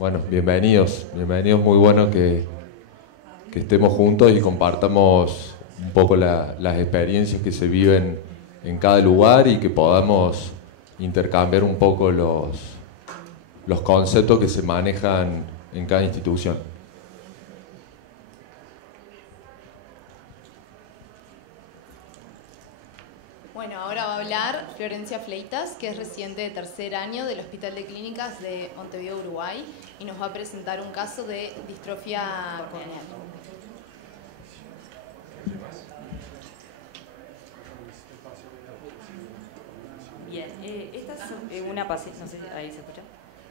Bueno, bienvenidos, muy bueno que estemos juntos y compartamos un poco las experiencias que se viven en cada lugar y que podamos intercambiar un poco los conceptos que se manejan en cada institución. Bueno, ahora va a hablar Florencia Fleitas, que es residente de tercer año del Hospital de Clínicas de Montevideo, Uruguay, y nos va a presentar un caso de distrofia corneal. Bien, esta es una paciente, no sé, ahí se escucha,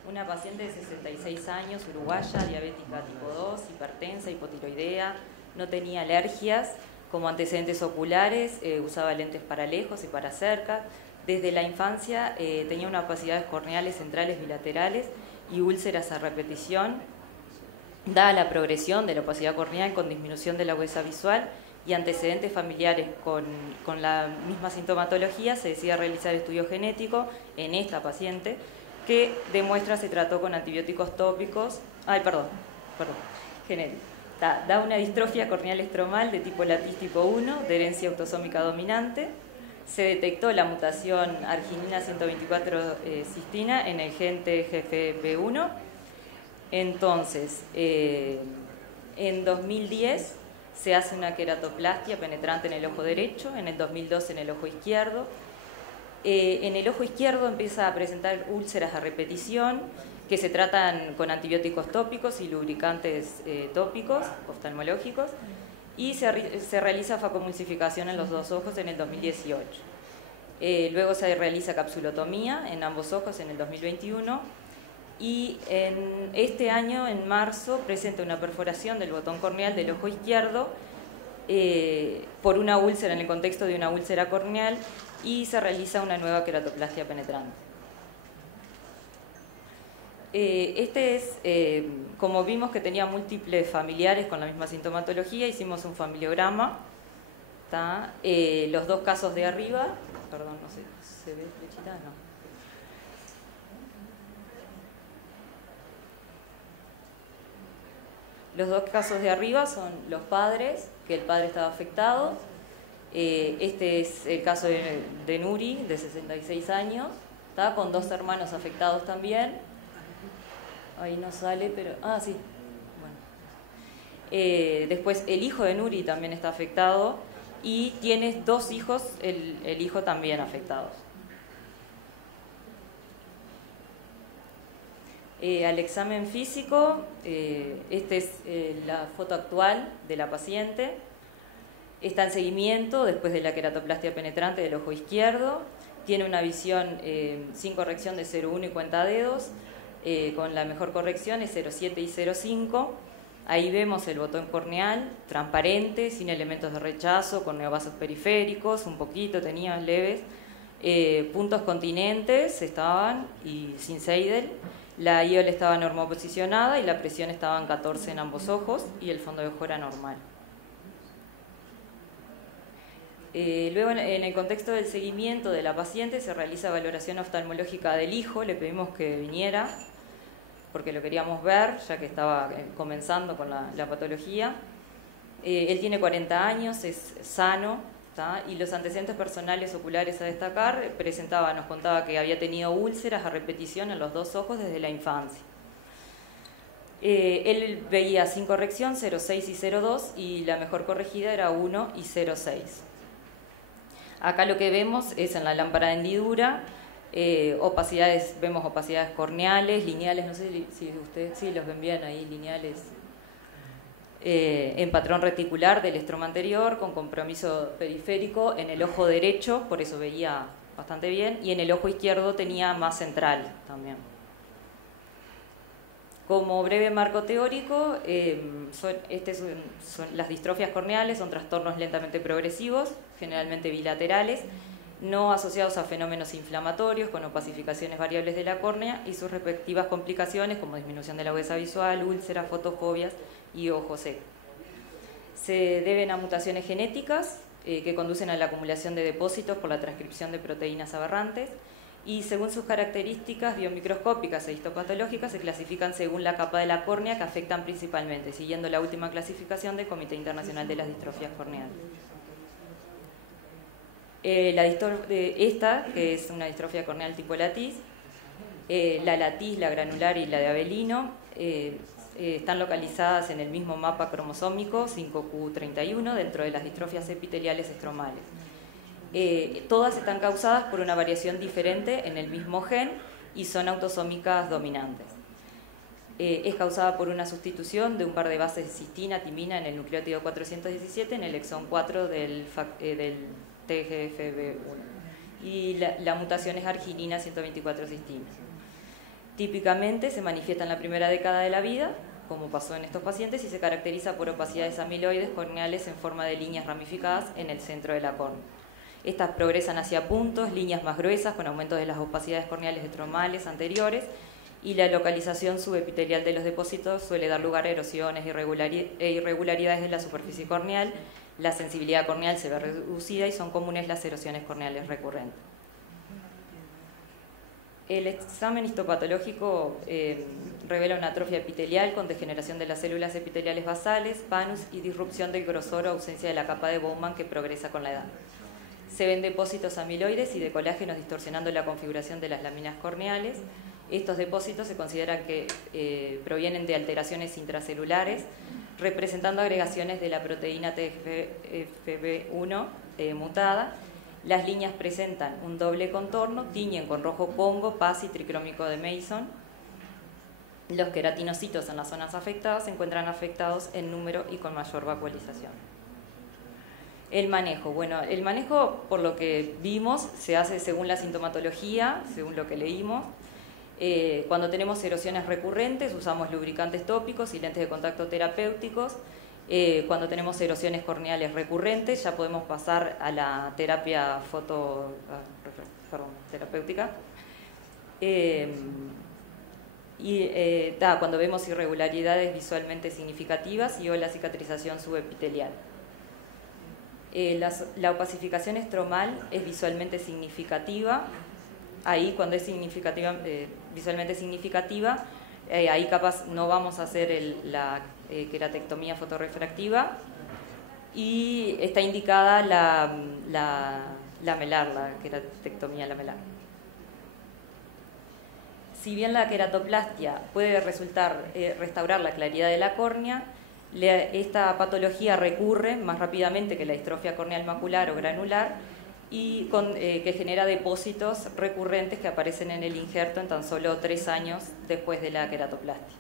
una paciente de 66 años, uruguaya, diabética tipo 2, hipertensa, hipotiroidea, no tenía alergias, como antecedentes oculares, usaba lentes para lejos y para cerca. Desde la infancia tenía unas opacidades corneales centrales bilaterales y úlceras a repetición. Dada la progresión de la opacidad corneal con disminución de la agudeza visual y antecedentes familiares con la misma sintomatología, se decide realizar estudio genético en esta paciente que demuestra se trató con antibióticos tópicos, genético. Da una distrofia corneal estromal de tipo latiz tipo 1, de herencia autosómica dominante. Se detectó la mutación arginina 124 cistina en el gen TGFB1. Entonces, en 2010 se hace una queratoplastia penetrante en el ojo derecho, en el 2012 en el ojo izquierdo. En el ojo izquierdo empieza a presentar úlceras a repetición que se tratan con antibióticos tópicos y lubricantes tópicos, oftalmológicos, y se realiza facomulsificación en los dos ojos en el 2018. Luego se realiza capsulotomía en ambos ojos en el 2021 y en este año, en marzo, presenta una perforación del botón corneal del ojo izquierdo por una úlcera, en el contexto de una úlcera corneal, y se realiza una nueva queratoplastia penetrante. Como vimos que tenía múltiples familiares con la misma sintomatología, hicimos un familiograma. Los dos casos de arriba, perdón, no sé, ¿se ve flechita? No. Los dos casos de arriba son los padres, que el padre estaba afectado. Este es el caso de Nuri, de 66 años, con dos hermanos afectados también. Ahí no sale, pero... Ah, sí. Bueno. Después el hijo de Nuri también está afectado y tienes dos hijos, el hijo también afectados. Al examen físico, esta es la foto actual de la paciente. Está en seguimiento después de la queratoplastia penetrante del ojo izquierdo. Tiene una visión sin corrección de 0,1 y cuentadedos. Con la mejor corrección es 0,7 y 0,5. Ahí vemos el botón corneal, transparente, sin elementos de rechazo, con neovasos periféricos, un poquito, tenía leves. Puntos continentes estaban y sin Seidel. La IOL estaba normoposicionada y la presión estaba en 14 en ambos ojos y el fondo de ojo era normal. Luego, en el contexto del seguimiento de la paciente, se realiza valoración oftalmológica del hijo. Le pedimos que viniera porque lo queríamos ver, ya que estaba comenzando con la patología. Él tiene 40 años, es sano, y los antecedentes personales oculares a destacar nos contaba que había tenido úlceras a repetición en los dos ojos desde la infancia. Él veía sin corrección 0,6 y 0,2 y la mejor corregida era 1 y 0,6. Acá lo que vemos es en la lámpara de hendidura, vemos opacidades corneales, lineales, no sé si ustedes sí los ven bien ahí, lineales, en patrón reticular del estroma anterior, con compromiso periférico en el ojo derecho, por eso veía bastante bien, y en el ojo izquierdo tenía más central también. Como breve marco teórico, las distrofias corneales son trastornos lentamente progresivos, generalmente bilaterales, no asociados a fenómenos inflamatorios con opacificaciones variables de la córnea y sus respectivas complicaciones como disminución de la agudeza visual, úlceras, fotofobias y ojo seco. Se deben a mutaciones genéticas que conducen a la acumulación de depósitos por la transcripción de proteínas aberrantes y según sus características biomicroscópicas e histopatológicas se clasifican según la capa de la córnea que afectan principalmente, siguiendo la última clasificación del Comité Internacional de las Distrofias Corneales. Esta, que es una distrofia corneal tipo latiz, la latiz, la granular y la de Abelino, están localizadas en el mismo mapa cromosómico 5q31 dentro de las distrofias epiteliales estromales. Todas están causadas por una variación diferente en el mismo gen y son autosómicas dominantes. Es causada por una sustitución de un par de bases de cistina, timina en el nucleótido 417 en el exón 4 del TGFB1 y la mutación es arginina 124 cistina. Típicamente se manifiesta en la primera década de la vida, como pasó en estos pacientes, y se caracteriza por opacidades amiloides corneales en forma de líneas ramificadas en el centro de la córnea. Estas progresan hacia puntos, líneas más gruesas con aumento de las opacidades corneales estromales anteriores, y la localización subepitelial de los depósitos suele dar lugar a erosiones e irregularidades de la superficie corneal. La sensibilidad corneal se ve reducida y son comunes las erosiones corneales recurrentes. El examen histopatológico revela una atrofia epitelial con degeneración de las células epiteliales basales, panus y disrupción del grosor o ausencia de la capa de Bowman que progresa con la edad. Se ven depósitos amiloides y de colágenos distorsionando la configuración de las láminas corneales. Estos depósitos se consideran que provienen de alteraciones intracelulares, representando agregaciones de la proteína TGFB1 mutada. Las líneas presentan un doble contorno, tiñen con rojo pongo, paz y tricrómico de Mason. Los queratinocitos en las zonas afectadas se encuentran afectados en número y con mayor vacuolización. El manejo. Bueno, el manejo, por lo que vimos, se hace según la sintomatología, según lo que leímos. Cuando tenemos erosiones recurrentes, usamos lubricantes tópicos y lentes de contacto terapéuticos. Cuando tenemos erosiones corneales recurrentes, ya podemos pasar a la terapia terapéutica. Cuando vemos irregularidades visualmente significativas y o la cicatrización subepitelial. La opacificación estromal es visualmente significativa. Ahí, cuando es visualmente significativa, ahí capaz no vamos a hacer la queratectomía fotorrefractiva y está indicada la lamelar, la queratectomía lamelar. Si bien la queratoplastia puede restaurar la claridad de la córnea, esta patología recurre más rápidamente que la distrofia corneal macular o granular y que genera depósitos recurrentes que aparecen en el injerto en tan solo 3 años después de la queratoplastia.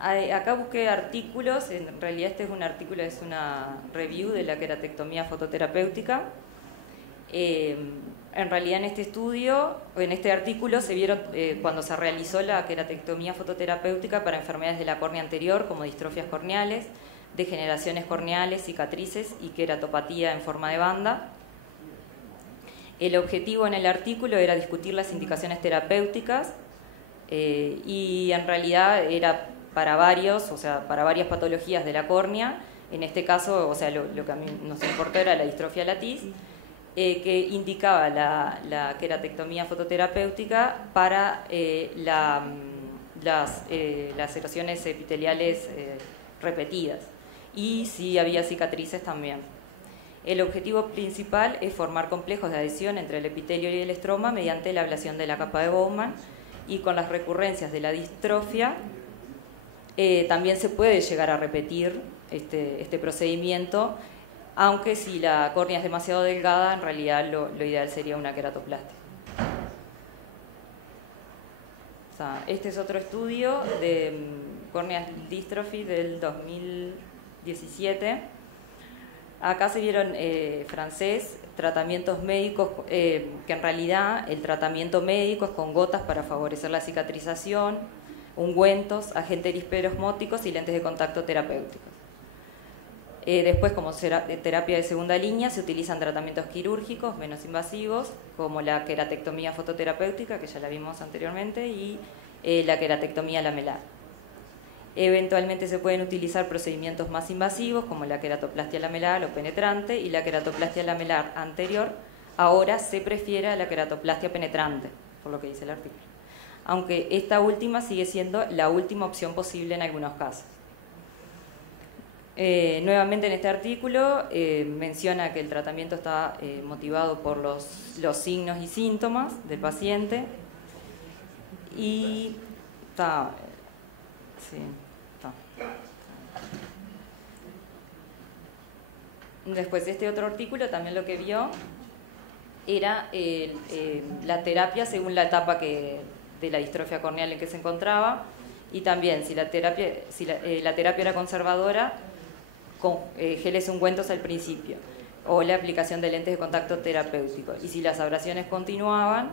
Acá busqué artículos, en realidad este es un artículo, es una review de la queratectomía fototerapéutica. En realidad en este estudio, en este artículo se vieron cuando se realizó la queratectomía fototerapéutica para enfermedades de la córnea anterior como distrofias corneales, degeneraciones corneales, cicatrices y queratopatía en forma de banda. El objetivo en el artículo era discutir las indicaciones terapéuticas y en realidad era para varias patologías de la córnea. En este caso, lo que a mí nos importó era la distrofia latiz, que indicaba la queratectomía fototerapéutica para las erosiones epiteliales repetidas y si había cicatrices también. El objetivo principal es formar complejos de adhesión entre el epitelio y el estroma mediante la ablación de la capa de Bowman, y con las recurrencias de la distrofia también se puede llegar a repetir este procedimiento, aunque si la córnea es demasiado delgada, en realidad lo ideal sería una queratoplastia. Este es otro estudio de corneal dystrophy del 2017. Acá se vieron francés, tratamientos médicos, que en realidad el tratamiento médico es con gotas para favorecer la cicatrización, ungüentos, agentes erisperosmóticos y lentes de contacto terapéuticos. Después, como terapia de segunda línea, se utilizan tratamientos quirúrgicos menos invasivos, como la queratectomía fototerapéutica, que ya la vimos anteriormente, y la queratectomía lamelar. Eventualmente se pueden utilizar procedimientos más invasivos, como la queratoplastia lamelar o penetrante y la queratoplastia lamelar anterior, ahora se prefiere a la queratoplastia penetrante, por lo que dice el artículo, aunque esta última sigue siendo la última opción posible en algunos casos. Nuevamente en este artículo menciona que el tratamiento está motivado por los signos y síntomas del paciente y está... Sí, está. Después de este otro artículo también lo que vio era la terapia según la etapa de la distrofia corneal en que se encontraba, y también si la terapia era conservadora, con geles ungüentos al principio, o la aplicación de lentes de contacto terapéutico, y si las abrasiones continuaban,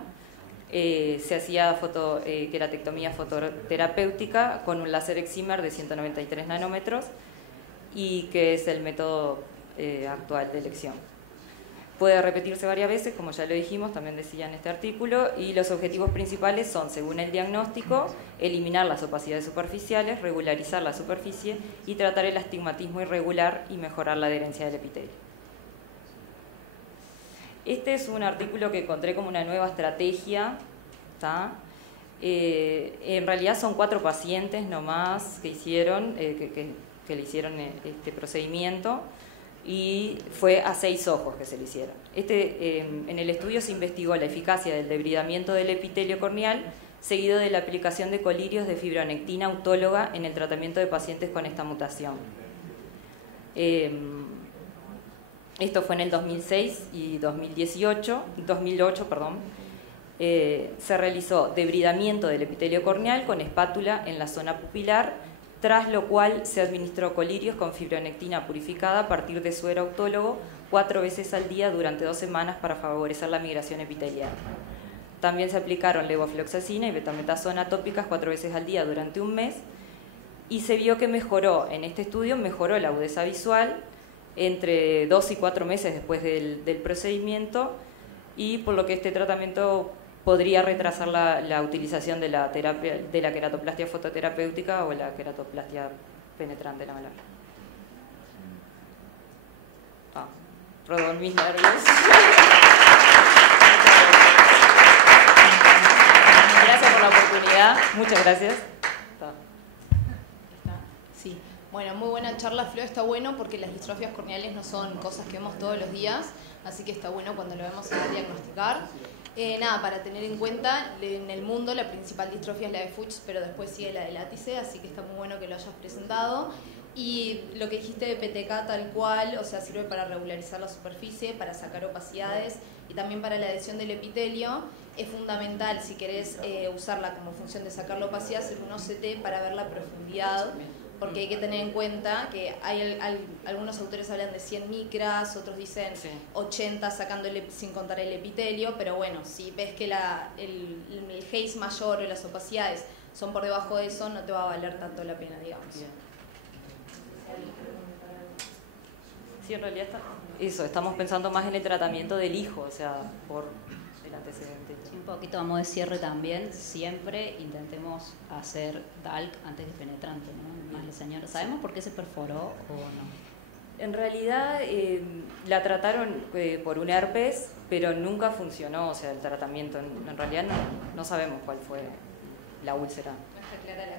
se hacía queratectomía fototerapéutica con un láser excimer de 193 nanómetros, y que es el método actual de elección. Puede repetirse varias veces, como ya lo dijimos, también decía en este artículo, y los objetivos principales son, según el diagnóstico, eliminar las opacidades superficiales, regularizar la superficie y tratar el astigmatismo irregular y mejorar la adherencia del epitelio. Este es un artículo que encontré como una nueva estrategia, ¿tá? En realidad son 4 pacientes nomás que hicieron, que le hicieron este procedimiento, y fue a 6 ojos que se le hicieron. En el estudio se investigó la eficacia del debridamiento del epitelio corneal, seguido de la aplicación de colirios de fibronectina autóloga en el tratamiento de pacientes con esta mutación. Esto fue en el 2006 y 2008, se realizó debridamiento del epitelio corneal con espátula en la zona pupilar, tras lo cual se administró colirios con fibronectina purificada a partir de suero autólogo 4 veces al día durante 2 semanas para favorecer la migración epitelial. También se aplicaron levofloxacina y betametasona tópicas 4 veces al día durante 1 mes, y se vio que mejoró la agudeza visual entre 2 y 4 meses después del procedimiento, y por lo que este tratamiento podría retrasar la utilización de la terapia de la queratoplastia fototerapéutica o la queratoplastia penetrante, la malar. Perdón, mis nervios. Gracias por la oportunidad. Muchas gracias. Sí. Bueno, muy buena charla, Flo. Está bueno porque las distrofias corneales no son cosas que vemos todos los días, así que está bueno cuando lo vemos a diagnosticar. Nada, para tener en cuenta, en el mundo la principal distrofia es la de Fuchs, pero después sigue la de látice, así que está muy bueno que lo hayas presentado. Y lo que dijiste de PTK tal cual, o sea, sirve para regularizar la superficie, para sacar opacidades y también para la adhesión del epitelio. Es fundamental, si querés usarla como función de sacar la opacidad, hacer un OCT para ver la profundidad, porque hay que tener en cuenta que algunos autores hablan de 100 micras, otros dicen 80 sin contar el epitelio, pero bueno, si ves que el haze mayor o las opacidades son por debajo de eso, no te va a valer tanto la pena, digamos. Bien. Sí, en realidad estamos pensando más en el tratamiento del hijo, o sea, por el antecedente. Sí, un poquito a modo de cierre también, siempre intentemos hacer DALC antes de penetrante, ¿no? Más la señora, ¿sabemos por qué se perforó o no? En realidad la trataron por un herpes, pero nunca funcionó, o sea, el tratamiento. En realidad no sabemos cuál fue la úlcera.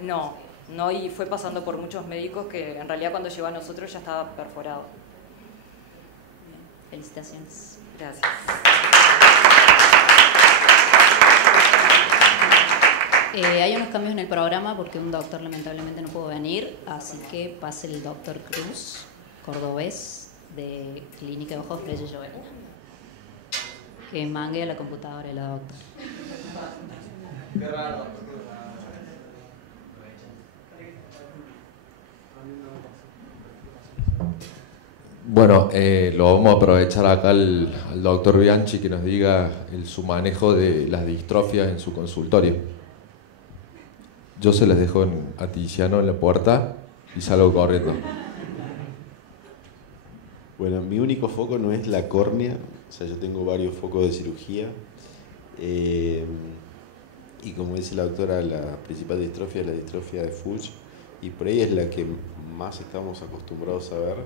No, y fue pasando por muchos médicos que en realidad cuando llegó a nosotros ya estaba perforado. Bien. Felicitaciones. Gracias. Hay unos cambios en el programa porque un doctor lamentablemente no pudo venir, así que pase el doctor Cruz, cordobés, de Clínica de Ojos Freire Joel. Que mangue a la computadora de la doctora. Qué raro. Bueno, lo vamos a aprovechar acá al doctor Bianchi que nos diga su manejo de las distrofias en su consultorio. Yo se las dejo a Tiziano en la puerta y salgo corriendo. Bueno, mi único foco no es la córnea, o sea, yo tengo varios focos de cirugía. Y como dice la doctora, la principal distrofia es la distrofia de Fuchs, y por ahí es la que más estamos acostumbrados a ver.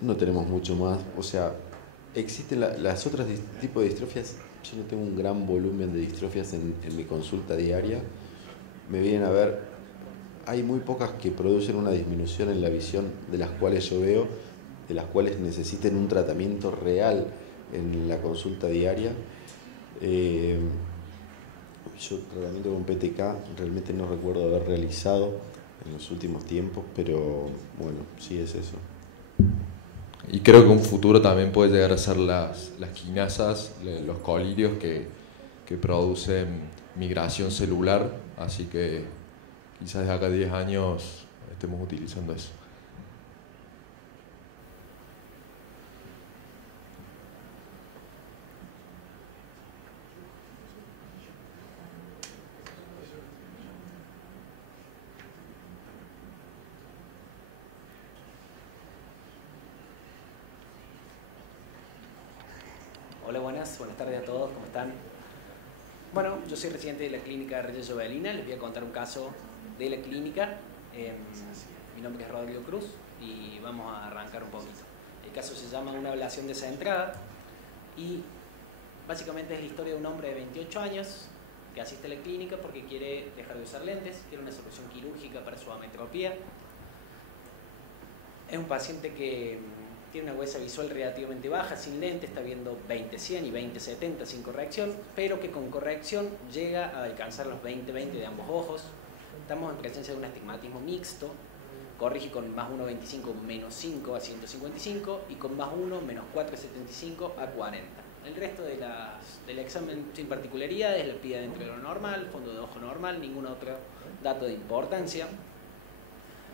No tenemos mucho más, o sea, existen las otras tipos de distrofias. Yo no tengo un gran volumen de distrofias en mi consulta diaria. Me vienen a ver, hay muy pocas que producen una disminución en la visión de las cuales yo veo, de las cuales necesiten un tratamiento real en la consulta diaria. Yo tratamiento con PTK realmente no recuerdo haber realizado en los últimos tiempos, pero bueno, sí es eso. Y creo que un futuro también puede llegar a ser las quinasas, los colirios que producen migración celular, así que quizás de acá a 10 años estemos utilizando eso. Hola, buenas tardes a todos, ¿cómo están? Bueno, yo soy residente de la clínica Reyes Jovelina, les voy a contar un caso de la clínica. Mi nombre es Rodrigo Cruz y vamos a arrancar un poquito. El caso se llama una ablación descentrada y básicamente es la historia de un hombre de 28 años que asiste a la clínica porque quiere dejar de usar lentes, quiere una solución quirúrgica para su ametropía. Es un paciente que tiene una agudeza visual relativamente baja, sin lente, está viendo 20-100 y 20-70 sin corrección, pero que con corrección llega a alcanzar los 20-20 de ambos ojos. Estamos en presencia de un astigmatismo mixto, corrige con más 1,25 menos 5 a 155 y con más 1 menos 4,75 a 40. El resto del examen sin particularidades, la pía dentro de lo normal, fondo de ojo normal, ningún otro dato de importancia.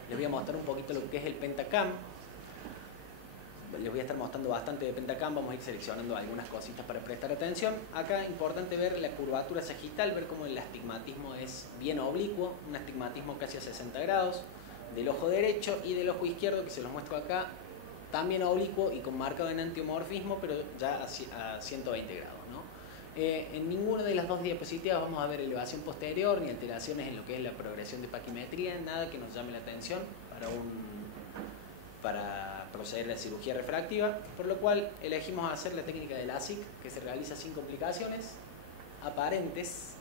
Les voy a mostrar un poquito lo que es el Pentacam. Les voy a estar mostrando bastante de Pentacam, vamos a ir seleccionando algunas cositas para prestar atención. Acá es importante ver la curvatura sagital, ver cómo el astigmatismo es bien oblicuo, un astigmatismo casi a 60 grados, del ojo derecho y del ojo izquierdo, que se los muestro acá, también oblicuo y con marcado en antiomorfismo, pero ya a 120 grados, ¿no? En ninguna de las dos diapositivas vamos a ver elevación posterior ni alteraciones en lo que es la progresión de paquimetría, nada que nos llame la atención para proceder a la cirugía refractiva, por lo cual elegimos hacer la técnica de LASIK, que se realiza sin complicaciones aparentes,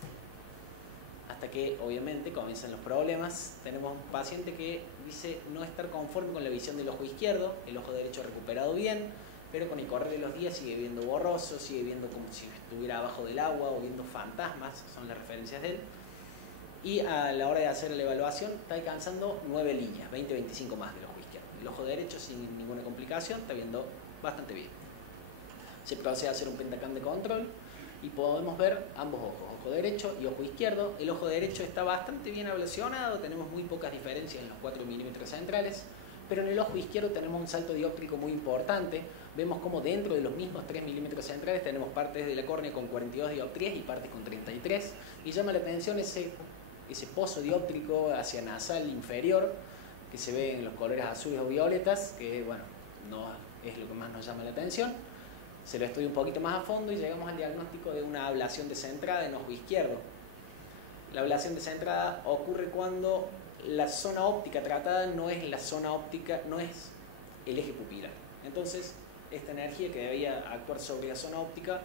hasta que obviamente comienzan los problemas. Tenemos un paciente que dice no estar conforme con la visión del ojo izquierdo, el ojo derecho recuperado bien, pero con el correr de los días sigue viendo borroso, sigue viendo como si estuviera abajo del agua o viendo fantasmas, son las referencias de él. Y a la hora de hacer la evaluación está alcanzando 9 líneas, 20-25 más del ojo izquierdo. El ojo derecho sin ninguna complicación está viendo bastante bien. Se procede a hacer un Pentacam de control y podemos ver ambos ojos, ojo derecho y ojo izquierdo. El ojo derecho está bastante bien ablacionado, tenemos muy pocas diferencias en los 4 milímetros centrales, pero en el ojo izquierdo tenemos un salto dióptrico muy importante. Vemos como dentro de los mismos 3 milímetros centrales tenemos partes de la córnea con 42 dioptrías y partes con 33, y llama la atención ese pozo dióptrico hacia nasal inferior que se ve en los colores azules o violetas, que bueno, no es lo que más nos llama la atención. Se lo estudia un poquito más a fondo y llegamos al diagnóstico de una ablación descentrada en ojo izquierdo. La ablación descentrada ocurre cuando la zona óptica tratada no es la zona óptica, no es el eje pupilar. Entonces, esta energía que debía actuar sobre la zona óptica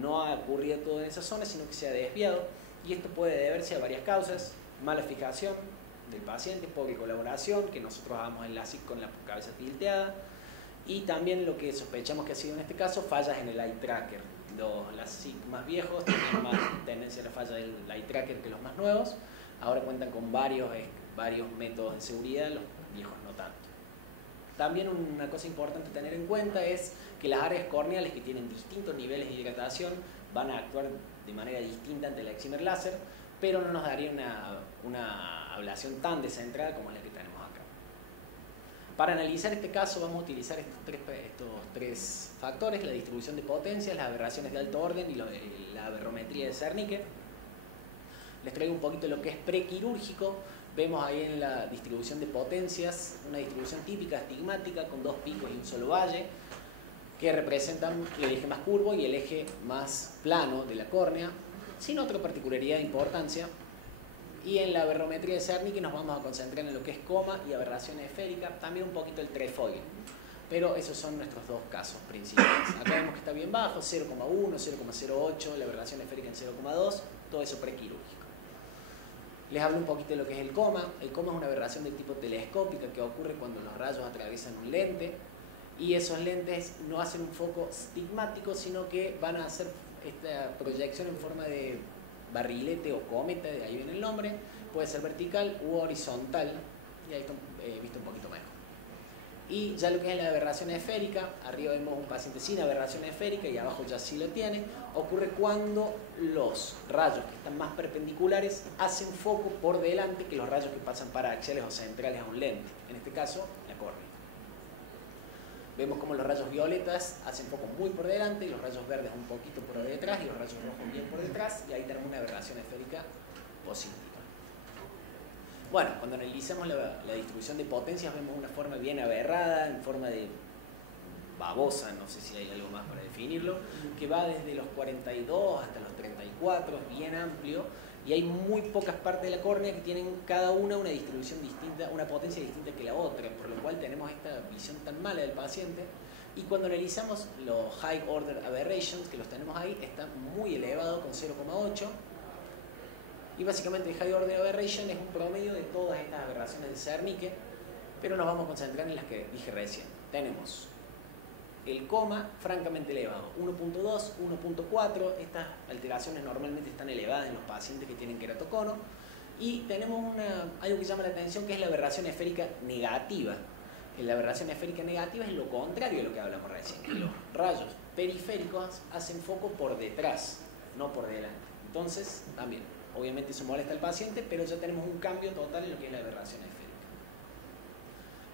no ha ocurrido todo en esa zona, sino que se ha desviado, y esto puede deberse a varias causas: mala fijación del paciente, poca colaboración, que nosotros hagamos el LASIK con la cabeza tilteada, y también lo que sospechamos que ha sido en este caso, fallas en el eye tracker. Los LASIK más viejos tienen más tendencia a la falla del eye tracker que los más nuevos. Ahora cuentan con varios métodos de seguridad, los viejos no tanto. También una cosa importante a tener en cuenta es que las áreas corneales que tienen distintos niveles de hidratación van a actuar de manera distinta ante el excimer láser, pero no nos daría una ablación tan descentrada como la que tenemos acá. Para analizar este caso vamos a utilizar estos tres factores: la distribución de potencias, las aberraciones de alto orden y la aberrometría de Zernike. Les traigo un poquito lo que es prequirúrgico. Vemos ahí en la distribución de potencias una distribución típica astigmática con 2 picos y un solo valle, que representan el eje más curvo y el eje más plano de la córnea, sin otra particularidad de importancia. Y en la aberrometría de Zernike nos vamos a concentrar en lo que es coma y aberración esférica, también un poquito el trefoil. pero esos son nuestros dos casos principales. Acá vemos que está bien bajo, 0,1, 0,08, la aberración esférica en 0,2, todo eso prequirúrgico. Les hablo un poquito de lo que es el coma. El coma es una aberración de tipo telescópica que ocurre cuando los rayos atraviesan un lente y esos lentes no hacen un foco estigmático, sino que van a hacer esta proyección en forma de barrilete o cometa, de ahí viene el nombre, puede ser vertical u horizontal, y ahí está visto un poquito mejor. Y ya lo que es la aberración esférica, arriba vemos un paciente sin aberración esférica y abajo ya sí lo tiene, ocurre cuando los rayos que están más perpendiculares hacen foco por delante que los rayos que pasan paraxiales o centrales a un lente, en este caso la córnea. Vemos como los rayos violetas hacen foco muy por delante y los rayos verdes un poquito por detrás y los rayos rojos bien por detrás, y ahí tenemos una aberración esférica positiva. Bueno, cuando analizamos la distribución de potencias vemos una forma bien aberrada, en forma de babosa, no sé si hay algo más para definirlo, que va desde los 42 hasta los 34, es bien amplio, y hay muy pocas partes de la córnea que tienen cada una distribución distinta, una potencia distinta que la otra, por lo cual tenemos esta visión tan mala del paciente. Y cuando analizamos los High Order Aberrations, que los tenemos ahí, está muy elevado con 0,8. Y básicamente el High Order Aberration es un promedio de todas estas aberraciones de Zernike, pero nos vamos a concentrar en las que dije recién. Tenemos el coma francamente elevado, 1.2, 1.4, estas alteraciones normalmente están elevadas en los pacientes que tienen queratocono, y tenemos algo que llama la atención, que es la aberración esférica negativa. La aberración esférica negativa es lo contrario de lo que hablamos recién, que los rayos periféricos hacen foco por detrás, no por delante. Entonces, también, obviamente eso molesta al paciente, pero ya tenemos un cambio total en lo que es la aberración esférica.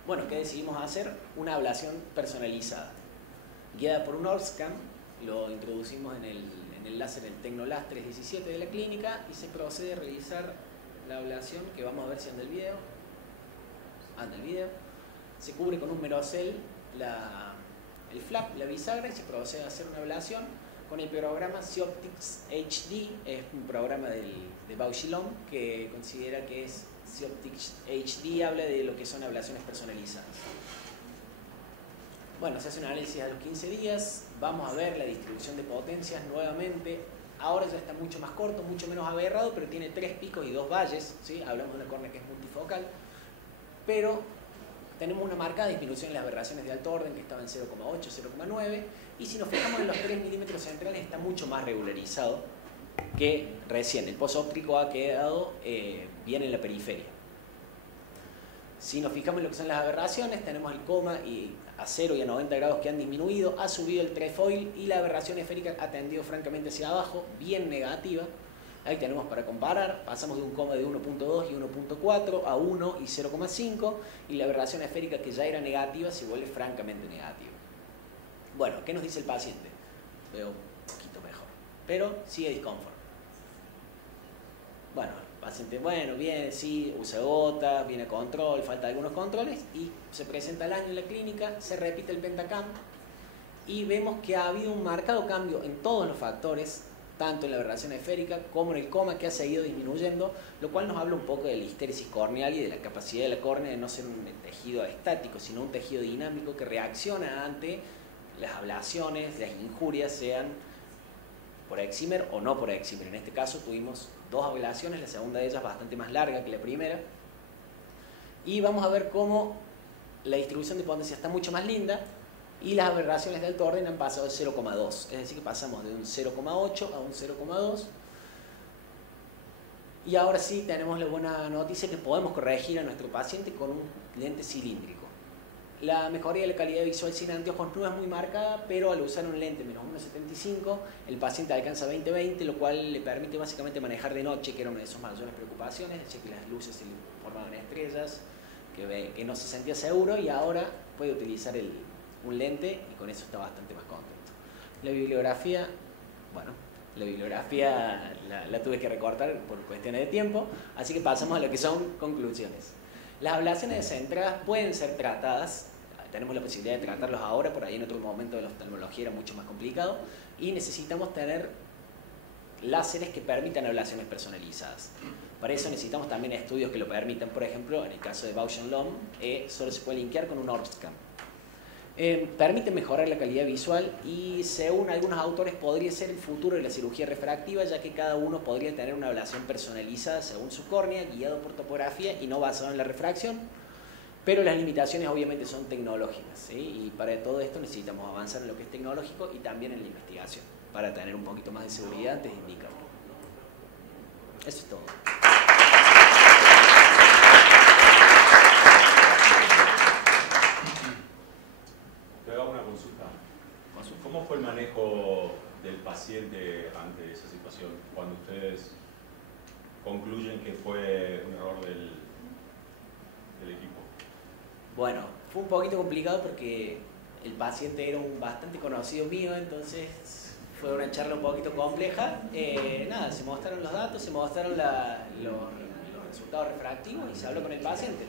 Bueno, ¿qué decidimos hacer? Una ablación personalizada. Guiada por un ORSCAM, lo introducimos en el láser, el Tecnolas 317 de la clínica, y se procede a realizar la ablación, que vamos a ver si anda el video. Anda el video. Se cubre con un Merocel el flap, la bisagra, y se procede a hacer una ablación con el programa Sioptics HD. Es un programa de Bausch y Lomb que considera que es Sioptics HD, habla de lo que son ablaciones personalizadas. Bueno, se hace un análisis a los 15 días, vamos a ver la distribución de potencias nuevamente. Ahora ya está mucho más corto, mucho menos aberrado, pero tiene 3 picos y 2 valles, ¿sí? Hablamos de una córnea que es multifocal, pero tenemos una marcada disminución en las aberraciones de alto orden, que estaba en 0,8, 0,9, y si nos fijamos en los 3 milímetros centrales está mucho más regularizado que recién. El pozo óptico ha quedado bien en la periferia. Si nos fijamos en lo que son las aberraciones, tenemos el coma y a 0 y a 90 grados que han disminuido, ha subido el trefoil y la aberración esférica ha tendido francamente hacia abajo, bien negativa. Ahí tenemos para comparar, pasamos de un coma de 1.2 y 1.4 a 1 y 0,5, y la aberración esférica, que ya era negativa, se vuelve francamente negativa. Bueno, ¿qué nos dice el paciente? Veo un poquito mejor, pero sigue disconfort. Bueno, el paciente, bueno, viene, sí, usa gotas, viene a control, falta algunos controles, y se presenta al año en la clínica, se repite el pentacam, y vemos que ha habido un marcado cambio en todos los factores, tanto en la aberración esférica como en el coma, que ha seguido disminuyendo, lo cual nos habla un poco de la histéresis corneal y de la capacidad de la córnea de no ser un tejido estático, sino un tejido dinámico que reacciona ante las ablaciones, las injurias, sean por excimer o no por excimer. En este caso tuvimos 2 ablaciones, la segunda de ellas bastante más larga que la primera, y vamos a ver cómo la distribución de potencia está mucho más linda, y las aberraciones de alto orden han pasado de 0,2, es decir que pasamos de un 0,8 a un 0,2, y ahora sí tenemos la buena noticia que podemos corregir a nuestro paciente con un lente cilíndrico. La mejoría de la calidad visual sin anteojos no es muy marcada, pero al usar un lente menos 1,75 el paciente alcanza 20/20, lo cual le permite básicamente manejar de noche, que era una de sus mayores preocupaciones, ya que las luces se le formaban estrellas, que no se sentía seguro, y ahora puede utilizar un lente y con eso está bastante más contento. La bibliografía, bueno, la tuve que recortar por cuestiones de tiempo, así que pasamos a lo que son conclusiones. Las ablaciones descentradas pueden ser tratadas, tenemos la posibilidad de tratarlos ahora, por ahí en otro momento de la oftalmología era mucho más complicado, y necesitamos tener láseres que permitan ablaciones personalizadas. Para eso necesitamos también estudios que lo permitan. Por ejemplo, en el caso de Bausch y Lomb, solo se puede linkear con un ORSCAM. Permite mejorar la calidad visual y según algunos autores podría ser el futuro de la cirugía refractiva, ya que cada uno podría tener una ablación personalizada según su córnea, guiado por topografía y no basado en la refracción. Pero las limitaciones obviamente son tecnológicas, ¿sí? Y para todo esto necesitamos avanzar en lo que es tecnológico y también en la investigación, para tener un poquito más de seguridad antes de indicarlo. Eso es todo. Te hago una consulta. ¿Cómo fue el manejo del paciente ante esa situación? Cuando ustedes concluyen que fue un error del equipo. Bueno, fue un poquito complicado porque el paciente era un bastante conocido mío, entonces fue una charla un poquito compleja. Nada, se mostraron los datos, se mostraron los resultados refractivos y se habló con el paciente.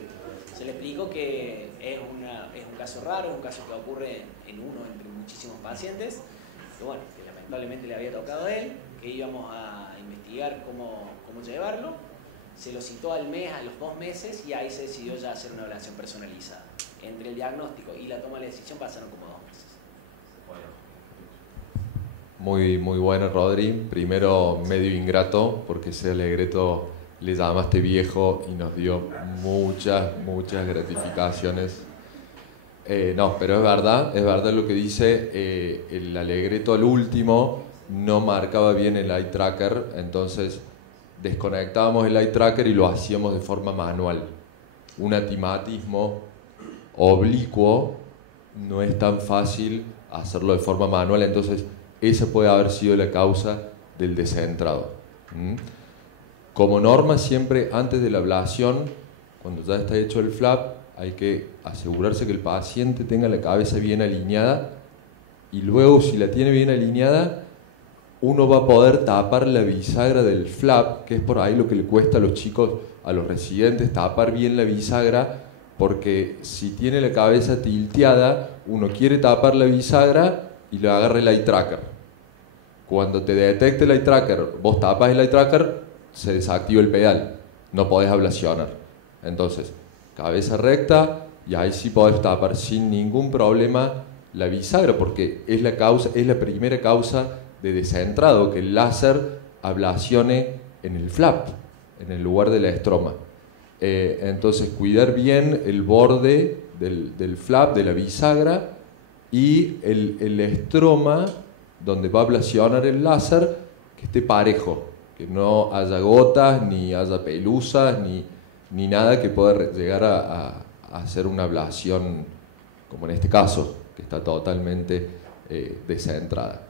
Se le explicó que es un caso raro, es un caso que ocurre en uno entre muchísimos pacientes, que bueno, que lamentablemente le había tocado a él, que íbamos a investigar cómo llevarlo. Se lo citó al mes, a los 2 meses, y ahí se decidió ya hacer una evaluación personalizada. Entre el diagnóstico y la toma de la decisión pasaron como 2 meses. Muy bueno, Rodri. Primero, medio ingrato, porque ese Alegreto le llamaste viejo y nos dio muchas gratificaciones. No, pero es verdad lo que dice. El Alegreto al último no marcaba bien el eye tracker, entonces desconectábamos el eye tracker y lo hacíamos de forma manual. Un atimatismo oblicuo no es tan fácil hacerlo de forma manual, entonces esa puede haber sido la causa del descentrado. Como norma, siempre antes de la ablación, cuando ya está hecho el flap, hay que asegurarse que el paciente tenga la cabeza bien alineada, y luego, si la tiene bien alineada, uno va a poder tapar la bisagra del flap, que es por ahí lo que le cuesta a los chicos, a los residentes, tapar bien la bisagra, porque si tiene la cabeza tilteada, uno quiere tapar la bisagra y le agarra el eye tracker. Cuando te detecte el eye tracker, vos tapas el eye tracker, se desactiva el pedal, no podés ablacionar. Entonces, cabeza recta, y ahí sí podés tapar sin ningún problema la bisagra, porque es la primera causa de descentrado, que el láser ablacione en el flap, en el lugar de la estroma. Entonces, cuidar bien el borde del flap, de la bisagra, y el estroma donde va a ablacionar el láser, que esté parejo, que no haya gotas, ni haya pelusas, ni nada que pueda llegar a hacer una ablación, como en este caso, que está totalmente descentrada.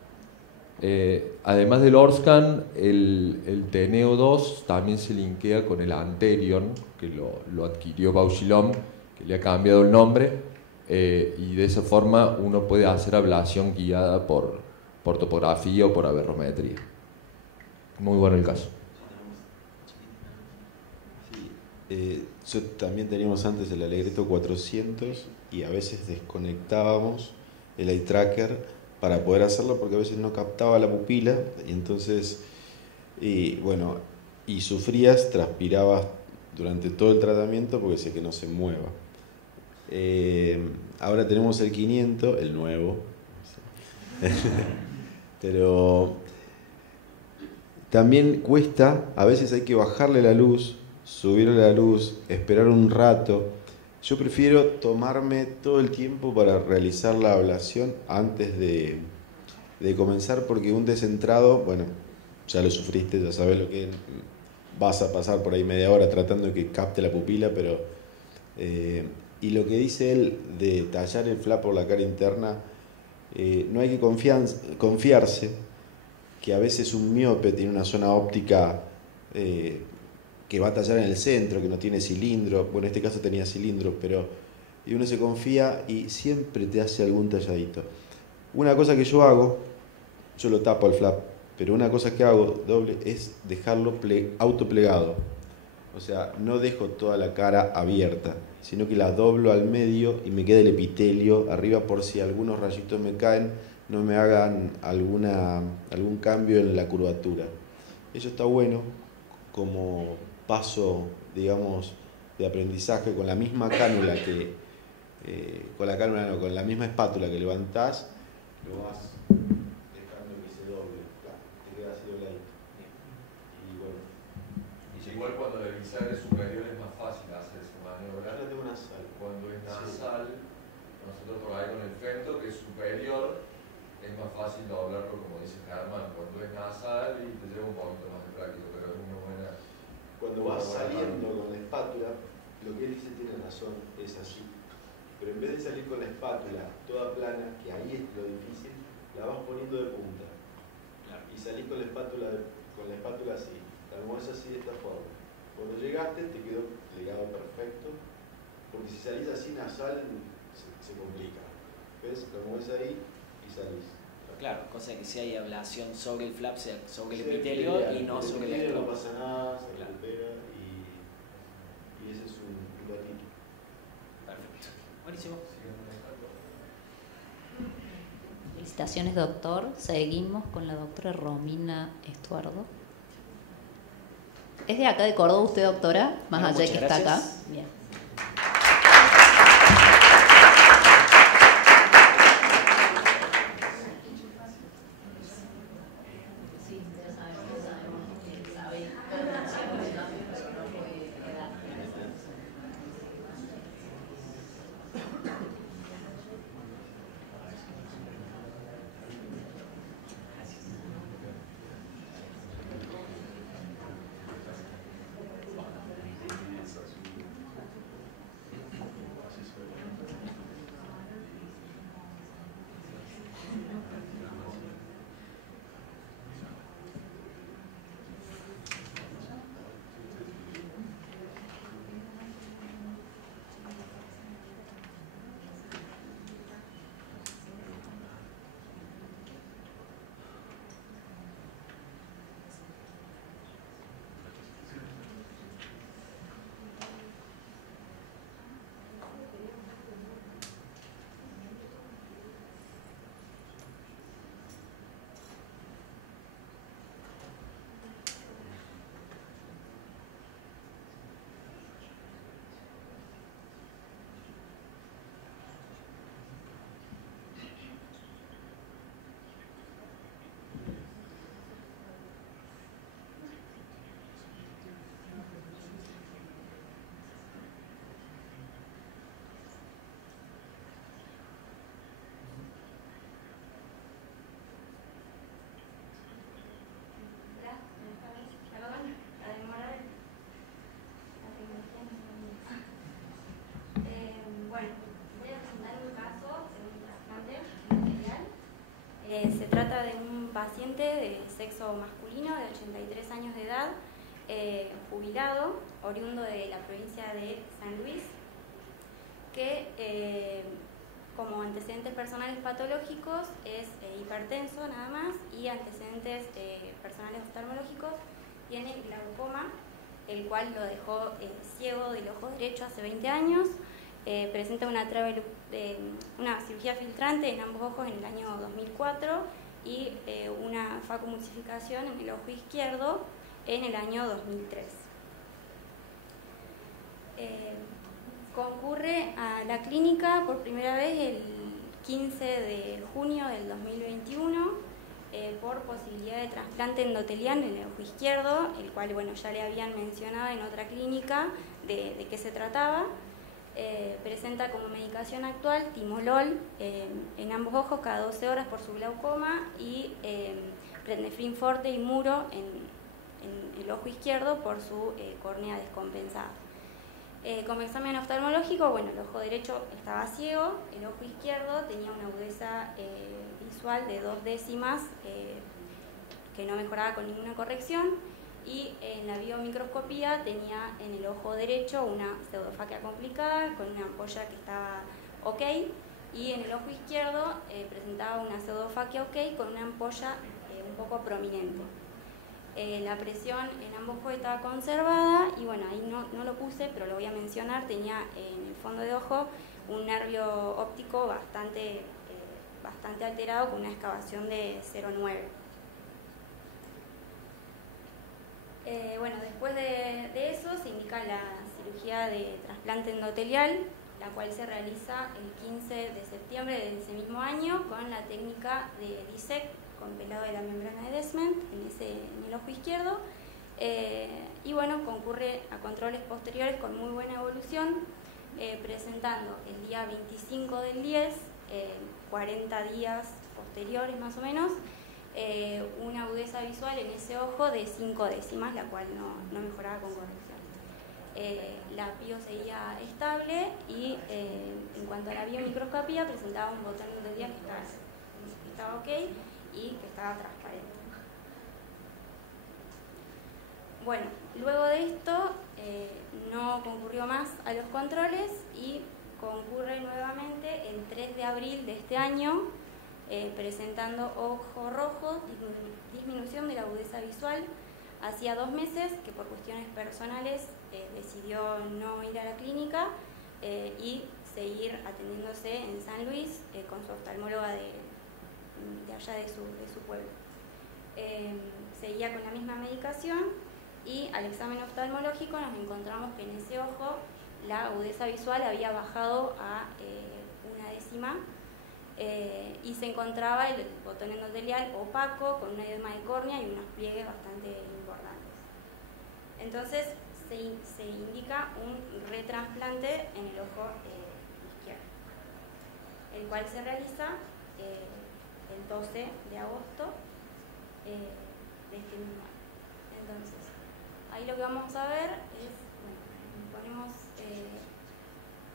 Además del Orscan, el TNO2 también se linkea con el Anterion, que lo adquirió Bauchilom, que le ha cambiado el nombre, y de esa forma uno puede hacer ablación guiada por topografía o por aberrometría. Muy bueno el caso. Sí, también teníamos antes el Alegreto 400 y a veces desconectábamos el eye tracker para poder hacerlo, porque a veces no captaba la pupila, y entonces y sufrías, transpirabas durante todo el tratamiento porque sé que no se mueva. Ahora tenemos el 500, el nuevo, pero también cuesta, a veces hay que bajarle la luz, subirle la luz, esperar un rato. Yo prefiero tomarme todo el tiempo para realizar la ablación antes de comenzar, porque un descentrado, bueno, ya lo sufriste, ya sabes lo que es. Vas a pasar por ahí media hora tratando de que capte la pupila, pero y lo que dice él de tallar el flap por la cara interna, no hay que confiarse, que a veces un miope tiene una zona óptica que va a tallar en el centro, que no tiene cilindro. Bueno, en este caso tenía cilindro, y uno se confía y siempre te hace algún talladito. Una cosa que yo hago, yo lo tapo al flap, pero una cosa que hago doble es dejarlo autoplegado. O sea, no dejo toda la cara abierta, sino que la doblo al medio y me queda el epitelio arriba, por si algunos rayitos me caen, no me hagan algún cambio en la curvatura. Eso está bueno como paso, digamos, de aprendizaje. Con la misma cánula con la cálmula no, con la misma espátula que levantás, lo vas dejando que se doble, te queda así dobladito. Y bueno. Igual cuando el bisagra es superior es más fácil hacer esa maniobra. Ahora tengo nasal. Cuando es nasal, nosotros por ahí con el femto, que es superior, es más fácil doblarlo, como dice Germán. Cuando es nasal y te lleva un poquito más de práctica, pero es una buena. Cuando vas saliendo con la espátula, lo que él dice tiene razón, es así. Pero en vez de salir con la espátula toda plana, que ahí es lo difícil, la vas poniendo de punta. Claro. Y salís con la espátula así. La mueves así de esta forma. Cuando llegaste te quedó plegado perfecto, porque si salís así nasal se complica. ¿Ves? Lo mueves ahí y salís. Claro, cosa que si hay ablación sobre el flap, sea sobre el Sí, epitelio y no sobre el epitelio. No escroto. pasa nada, se Claro. recupera y ese es un ratito. Perfecto. Buenísimo. Felicitaciones, doctor. Seguimos con la doctora Romina Estuardo. ¿Es de acá de Córdoba usted, doctora? Más Bueno, allá de que muchas está acá. gracias. Bien. Se trata de un paciente de sexo masculino de 83 años de edad, jubilado, oriundo de la provincia de San Luis, que como antecedentes personales patológicos es hipertenso nada más, y antecedentes personales oftalmológicos tiene glaucoma, el cual lo dejó ciego del ojo derecho hace 20 años. Presenta una cirugía filtrante en ambos ojos en el año 2004 y una facomulsificación en el ojo izquierdo en el año 2003. Concurre a la clínica por primera vez el 15 de junio del 2021 por posibilidad de trasplante endotelial en el ojo izquierdo, el cual ya le habían mencionado en otra clínica de qué se trataba. Presenta como medicación actual timolol en ambos ojos cada 12 horas por su glaucoma y prednefrin forte y muro en el ojo izquierdo por su córnea descompensada. Como examen oftalmológico, el ojo derecho estaba ciego, el ojo izquierdo tenía una agudeza visual de 2 décimas que no mejoraba con ninguna corrección. Y en la biomicroscopía tenía en el ojo derecho una pseudofaquia complicada con una ampolla que estaba ok, y en el ojo izquierdo presentaba una pseudofaquia ok con una ampolla un poco prominente. La presión en ambos ojos estaba conservada y ahí no lo puse, pero lo voy a mencionar. Tenía en el fondo de ojo un nervio óptico bastante alterado con una excavación de 0,9. Después de eso se indica la cirugía de trasplante endotelial la cual se realiza el 15 de septiembre de ese mismo año con la técnica de DISEC, con pelado de la membrana de Descemet en el ojo izquierdo. Y bueno, concurre a controles posteriores con muy buena evolución, presentando el día 25 del 10, 40 días posteriores más o menos, una agudeza visual en ese ojo de 5 décimas, la cual no mejoraba con corrección. La pío seguía estable y en cuanto a la biomicroscopía presentaba un botón endotelial que estaba ok y que estaba transparente. Bueno, luego de esto no concurrió más a los controles y concurre nuevamente el 3 de abril de este año, presentando ojo rojo, disminución de la agudeza visual. Hacía 2 meses que por cuestiones personales decidió no ir a la clínica y seguir atendiéndose en San Luis con su oftalmóloga de allá de su pueblo. Seguía con la misma medicación y al examen oftalmológico nos encontramos que en ese ojo la agudeza visual había bajado a 1 décima y se encontraba el botón endotelial opaco con un edema de córnea y unos pliegues bastante importantes. Entonces se indica un retrasplante en el ojo izquierdo, el cual se realiza el 12 de agosto de este mismo año. Entonces, ahí lo que vamos a ver es, bueno, ponemos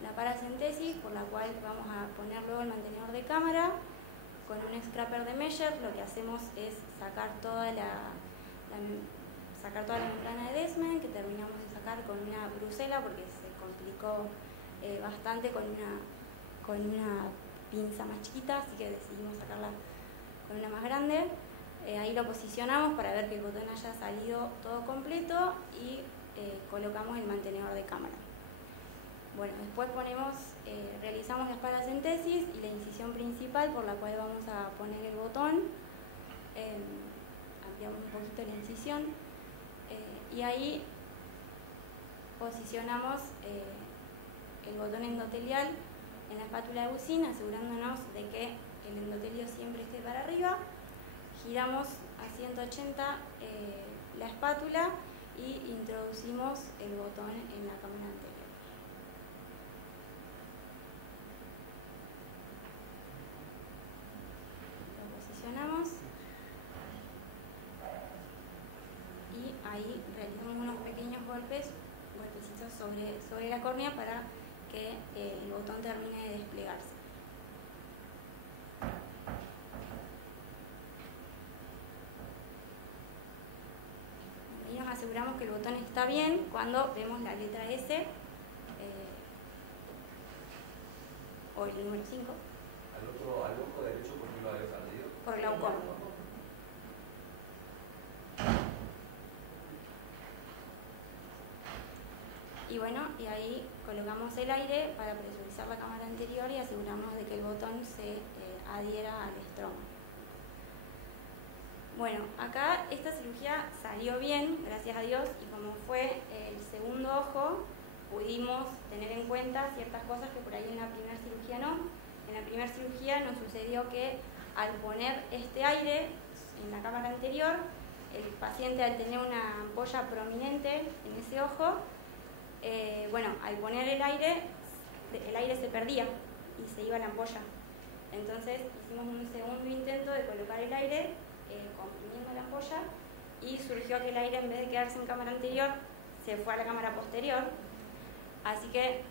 la paracentesis, por la cual vamos a poner luego el mantenedor de cámara con un scraper de Meyer. Lo que hacemos es sacar toda la membrana de Descemet, que terminamos de sacar con una brusela porque se complicó bastante con una pinza más chiquita, así que decidimos sacarla con una más grande. Ahí lo posicionamos para ver que el botón haya salido todo completo y colocamos el mantenedor de cámara. Bueno, después realizamos la paracentesis y la incisión principal por la cual vamos a poner el botón. Ampliamos un poquito la incisión y ahí posicionamos el botón endotelial en la espátula de Busin, asegurándonos de que el endotelio siempre esté para arriba. Giramos a 180 la espátula y introducimos el botón en la cámara anterior. Lo posicionamos y ahí realizamos unos pequeños golpecitos sobre la córnea para que el botón termine de desplegarse. Ahí nos aseguramos que el botón está bien cuando vemos la letra S o el número 5. ¿Al ojo derecho por qué lo había perdido? Por glaucoma. Y bueno, y ahí colocamos el aire para presurizar la cámara anterior y asegurarnos de que el botón se adhiera al estroma. Bueno, acá esta cirugía salió bien, gracias a Dios, y como fue el segundo ojo, pudimos tener en cuenta ciertas cosas que por ahí en la primera cirugía no. En la primera cirugía nos sucedió que al poner este aire en la cámara anterior, el paciente al tener una ampolla prominente en ese ojo, bueno, al poner el aire se perdía y se iba la ampolla. Entonces hicimos un segundo intento de colocar el aire comprimiendo la ampolla y surgió que el aire, en vez de quedarse en cámara anterior, se fue a la cámara posterior. Así que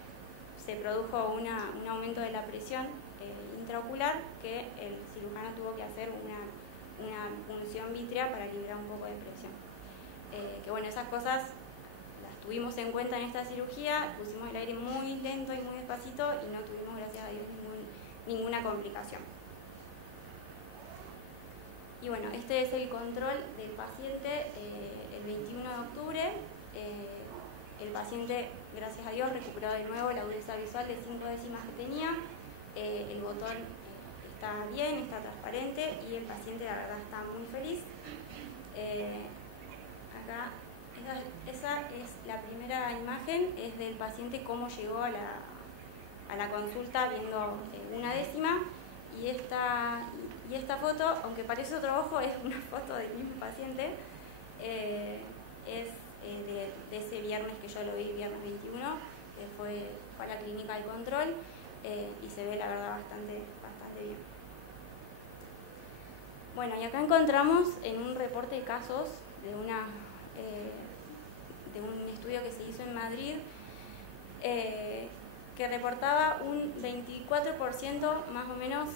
se produjo un aumento de la presión intraocular que el cirujano tuvo que hacer una punción vítrea para liberar un poco de presión. Que bueno, esas cosas las tuvimos en cuenta en esta cirugía, pusimos el aire muy lento y muy despacito y no tuvimos, gracias a Dios, ninguna complicación. Y bueno, este es el control del paciente el 21 de octubre. El paciente, gracias a Dios, recuperó de nuevo la agudeza visual de 5 décimas que tenía. El botón está bien, está transparente y el paciente, la verdad, está muy feliz. Acá, esa es la primera imagen, es del paciente cómo llegó a a la consulta viendo una décima, y esta foto, aunque parece otro ojo, es una foto del mismo paciente, es de ese viernes que yo lo vi, viernes 21, que fue a la clínica del control, y se ve la verdad bastante bien. Bueno, y acá encontramos en un reporte de casos de un estudio que se hizo en Madrid, que reportaba un 24% más o menos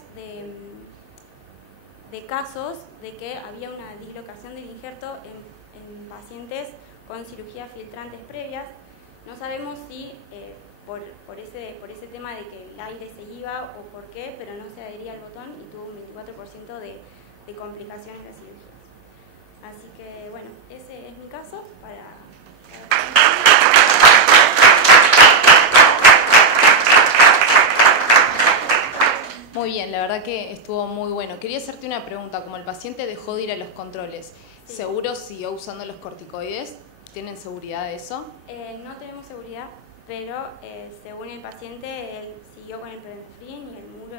de casos de que había una dislocación del injerto en pacientes con cirugías filtrantes previas. No sabemos si por ese tema de que el aire se iba o por qué, pero no se adhería al botón y tuvo un 24% de complicaciones de cirugías. Así que bueno, ese es mi caso para Muy bien, la verdad que estuvo muy bueno. Quería hacerte una pregunta, como el paciente dejó de ir a los controles, sí. ¿Seguro siguió usando los corticoides? ¿Tienen seguridad de eso? No tenemos seguridad, pero según el paciente, él siguió con el permethrin y el muro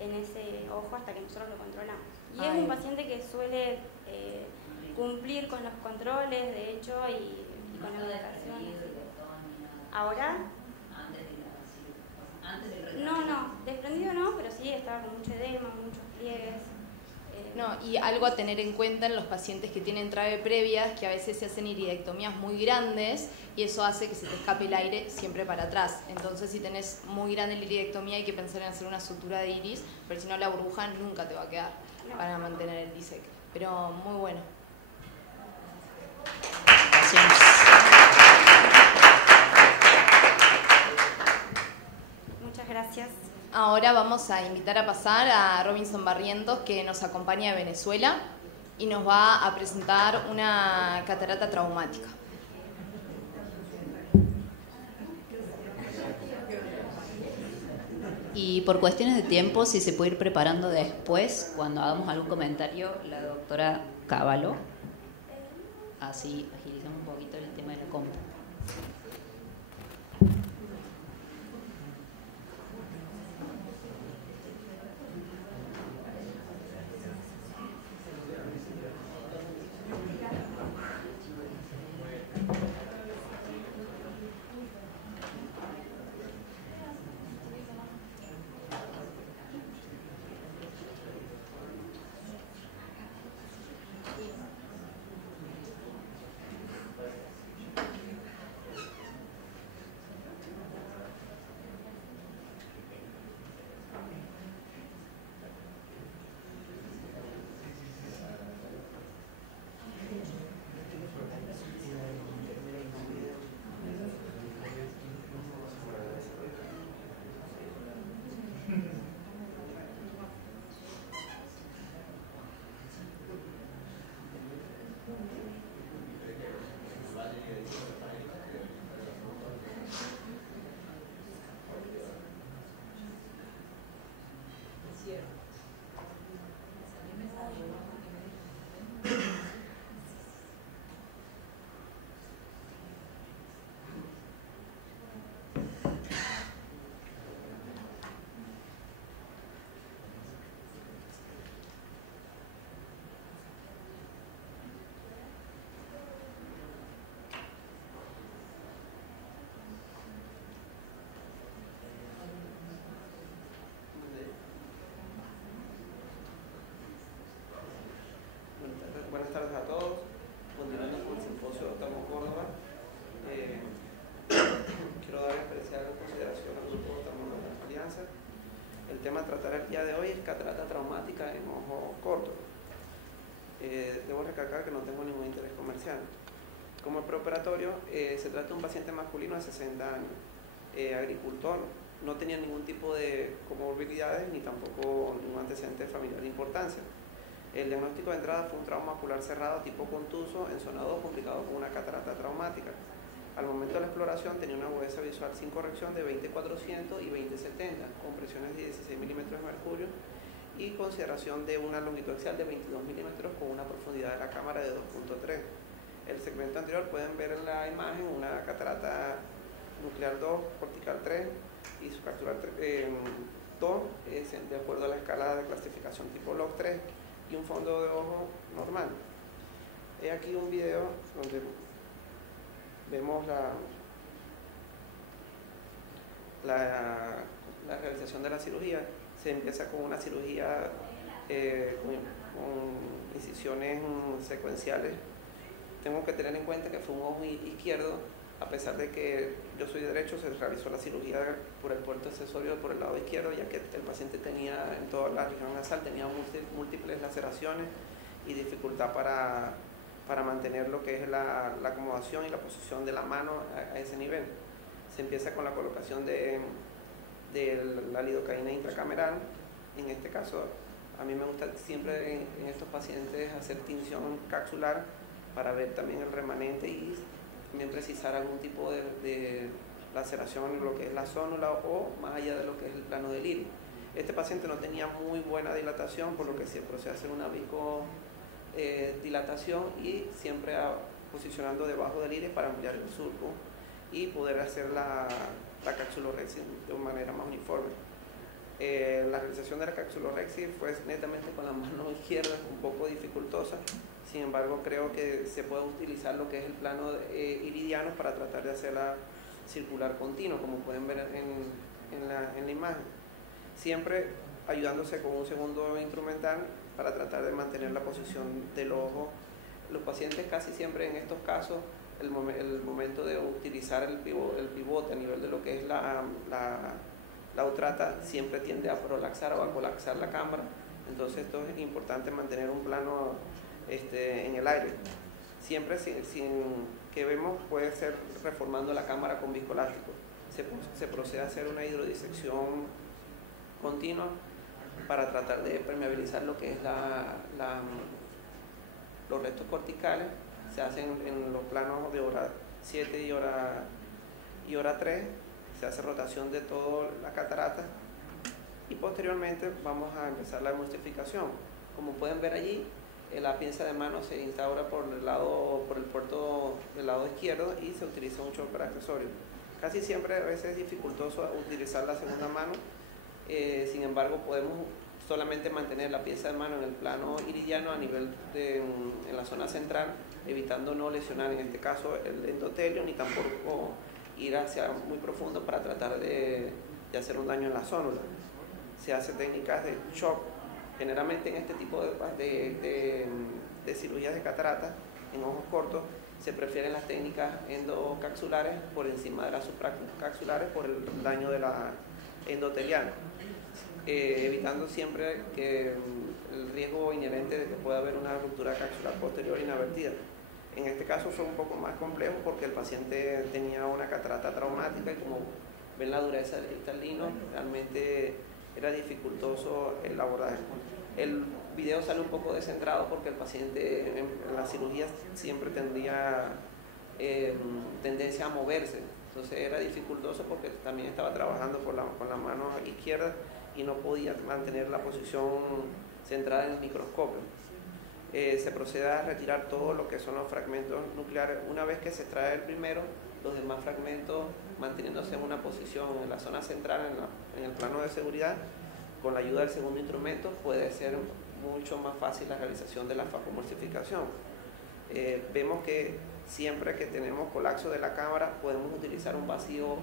en ese ojo hasta que nosotros lo controlamos. Y es un paciente que suele cumplir con los controles, de hecho, y con la medicación. ¿Ahora? No, desprendido no, pero sí estaba con mucho edema, muchos pliegues. No, y algo a tener en cuenta en los pacientes que tienen trave previas, que a veces se hacen iridectomías muy grandes y eso hace que se te escape el aire siempre para atrás. Entonces, si tenés muy grande la iridectomía, hay que pensar en hacer una sutura de iris, pero si no, la burbuja nunca te va a quedar para mantener el DISEC. Pero muy bueno. Gracias. Muchas gracias. Ahora vamos a invitar a pasar a Robinson Barrientos, que nos acompaña de Venezuela y nos va a presentar una catarata traumática. Y por cuestiones de tiempo, si se puede ir preparando después, cuando hagamos algún comentario, la doctora Cavallo, así agilizamos un poquito el tema de la compra. Buenas tardes a todos. Continuando con el simposio de Oftalmo Córdoba, quiero dar especial consideración al grupo de Oftalmo de la Alianza. El tema a tratar el día de hoy es catarata traumática en ojo corto. Debo recalcar que no tengo ningún interés comercial. Como preoperatorio, se trata de un paciente masculino de 60 años, agricultor, no tenía ningún tipo de comorbilidades ni tampoco ningún antecedente familiar de importancia. El diagnóstico de entrada fue un trauma ocular cerrado tipo contuso en zona 2 complicado con una catarata traumática. Al momento de la exploración tenía una agudeza visual sin corrección de 20/400 y 20/70 con presiones de 16 milímetros de mercurio y consideración de una longitud axial de 22 milímetros con una profundidad de la cámara de 2.3. El segmento anterior pueden ver en la imagen una catarata nuclear 2, cortical 3, y su capsular 2 es de acuerdo a la escala de clasificación tipo log 3 y un fondo de ojo normal. He aquí un video donde vemos la realización de la cirugía. Se empieza con una cirugía con incisiones secuenciales. Tengo que tener en cuenta que fue un ojo izquierdo, a pesar de que yo soy derecho, se realizó la cirugía por el puerto accesorio por el lado izquierdo, ya que el paciente tenía en toda la región nasal, tenía múltiples laceraciones y dificultad para mantener lo que es la acomodación y la posición de la mano a ese nivel. Se empieza con la colocación de la lidocaína intracameral. En este caso, a mí me gusta siempre en estos pacientes hacer tinción capsular para ver también el remanente y también precisar algún tipo de laceración en lo que es la zónula o más allá de lo que es el plano del iris. Este paciente no tenía muy buena dilatación, por lo que se procede a hacer una dilatación y siempre posicionando debajo del iris para ampliar el surco y poder hacer la capsulorhexia de una manera más uniforme. La realización de la capsulorhexia fue netamente con la mano izquierda, un poco dificultosa. Sin embargo, creo que se puede utilizar lo que es el plano iridiano para tratar de hacerla circular continua, como pueden ver en la imagen. Siempre ayudándose con un segundo instrumental para tratar de mantener la posición del ojo. Los pacientes casi siempre en estos casos, el momento de utilizar el pivote a nivel de lo que es la utrata, siempre tiende a prolaxar o a colapsar la cámara. Entonces esto es importante mantener un plano en el aire. Siempre sin que vemos puede ser reformando la cámara con viscoelástico. Se procede a hacer una hidrodisección continua para tratar de permeabilizar lo que es los restos corticales. Se hacen en los planos de hora 7 y hora 3, se hace rotación de toda la catarata y posteriormente vamos a empezar la emulsificación. Como pueden ver allí, la pinza de mano se instaura por el puerto del lado izquierdo y se utiliza un chopper accesorio. Casi siempre a veces es dificultoso utilizar la segunda mano, sin embargo podemos solamente mantener la pieza de mano en el plano iridiano a nivel en la zona central, evitando no lesionar en este caso el endotelio ni tampoco ir hacia muy profundo para tratar de hacer un daño en la zónula. Se hace técnicas de shock. Generalmente en este tipo de cirugías de catarata en ojos cortos se prefieren las técnicas endocapsulares por encima de las supracapsulares por el daño de la endoteliana, evitando siempre que el riesgo inherente de que pueda haber una ruptura capsular posterior inadvertida. En este caso fue un poco más complejo porque el paciente tenía una catarata traumática y como ven la dureza del cristalino, realmente era dificultoso el abordaje. El video sale un poco descentrado porque el paciente en la cirugía siempre tendría tendencia a moverse, entonces era dificultoso porque también estaba trabajando con la mano izquierda y no podía mantener la posición centrada en el microscopio. Se procede a retirar todo lo que son los fragmentos nucleares. Una vez que se extrae el primero, los demás fragmentos manteniéndose en una posición en la zona central, en el plano de seguridad, con la ayuda del segundo instrumento puede ser mucho más fácil la realización de la facomulsificación. Vemos que siempre que tenemos colapso de la cámara podemos utilizar un vacío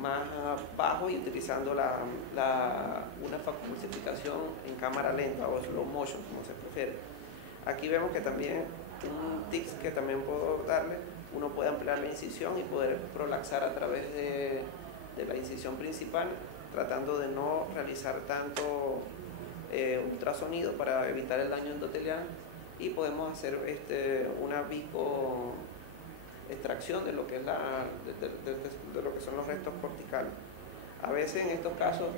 más bajo y utilizando una facomulsificación en cámara lenta o slow motion, como se prefiere. Aquí vemos que también un tips que también puedo darle, uno puede ampliar la incisión y poder prolaxar a través de la incisión principal, tratando de no realizar tanto ultrasonido para evitar el daño endotelial, y podemos hacer una extracción de lo que es de lo que son los restos corticales. A veces en estos casos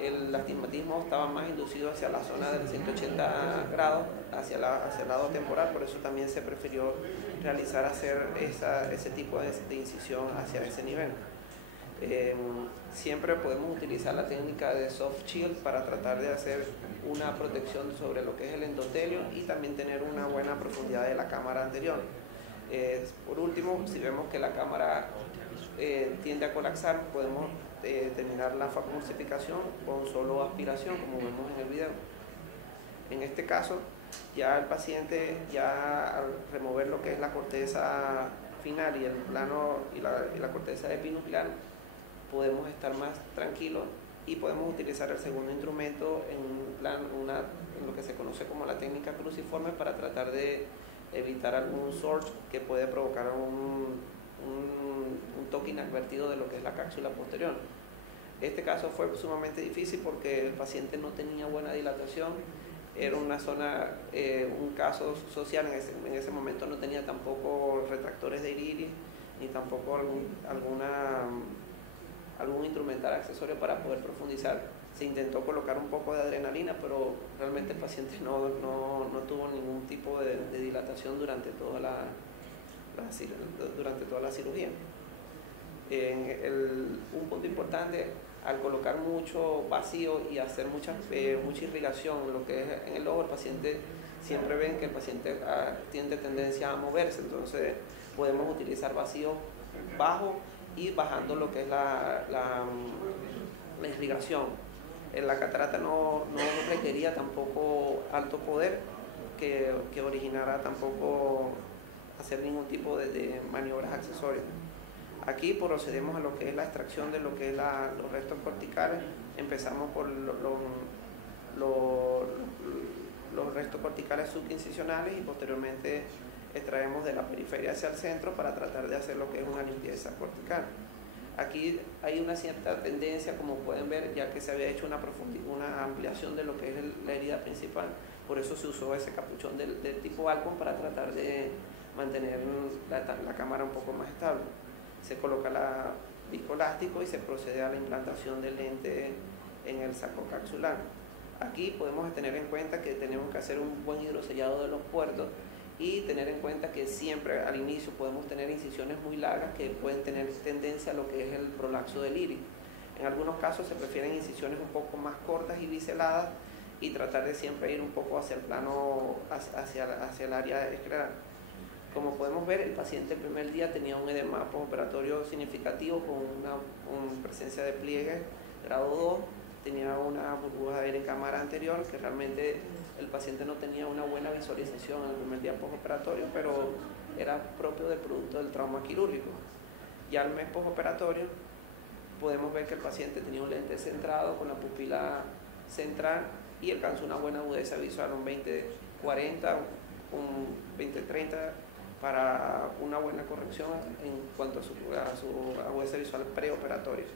el astigmatismo estaba más inducido hacia la zona del 180 grados, hacia el lado temporal, por eso también se prefirió hacer ese tipo de incisión hacia ese nivel. Siempre podemos utilizar la técnica de soft shield para tratar de hacer una protección sobre lo que es el endotelio y también tener una buena profundidad de la cámara anterior. Por último, si vemos que la cámara tiende a colapsar, podemos terminar la facomulsificación con solo aspiración, como vemos en el video. En este caso, ya el paciente, ya al remover lo que es la corteza final y el plano y la corteza epinuclear, podemos estar más tranquilos y podemos utilizar el segundo instrumento en lo que se conoce como la técnica cruciforme para tratar de evitar algún surge que puede provocar un toque inadvertido de lo que es la cápsula posterior. Este caso fue sumamente difícil porque el paciente no tenía buena dilatación, era una zona, un caso social, en ese momento no tenía tampoco retractores de iris, ni tampoco algún instrumental accesorio para poder profundizar. Se intentó colocar un poco de adrenalina, pero realmente el paciente no tuvo ningún tipo de dilatación durante toda la cirugía. Un punto importante, al colocar mucho vacío y hacer mucha irrigación en lo que es en el ojo, el paciente, siempre ven que el paciente tiene tendencia a moverse, entonces podemos utilizar vacío bajo y bajando lo que es la irrigación. En la catarata no requería tampoco alto poder que originara tampoco hacer ningún tipo de maniobras accesorias. Aquí procedemos a lo que es la extracción de lo que es los restos corticales. Empezamos por los restos corticales subincisionales y posteriormente extraemos de la periferia hacia el centro para tratar de hacer lo que es una limpieza cortical. Aquí hay una cierta tendencia, como pueden ver, ya que se había hecho una ampliación de lo que es la herida principal. Por eso se usó ese capuchón del tipo Alcon para tratar de mantener la cámara un poco más estable. Se coloca la viscoelástico y se procede a la implantación del lente en el saco capsular. Aquí podemos tener en cuenta que tenemos que hacer un buen hidrosellado de los puertos y tener en cuenta que siempre al inicio podemos tener incisiones muy largas que pueden tener tendencia a lo que es el prolapso del iris. En algunos casos se prefieren incisiones un poco más cortas y biseladas y tratar de siempre ir un poco hacia el plano, hacia el área escleral. Como podemos ver, el paciente el primer día tenía un edema postoperatorio significativo con presencia de pliegue grado 2, tenía una burbuja de aire en cámara anterior, que realmente el paciente no tenía una buena visualización en el primer día postoperatorio, pero era propio del producto del trauma quirúrgico. Ya al mes postoperatorio podemos ver que el paciente tenía un lente centrado con la pupila central y alcanzó una buena agudeza visual, un 20-40, un 20-30, para una buena corrección en cuanto a su agudeza visual preoperatoria.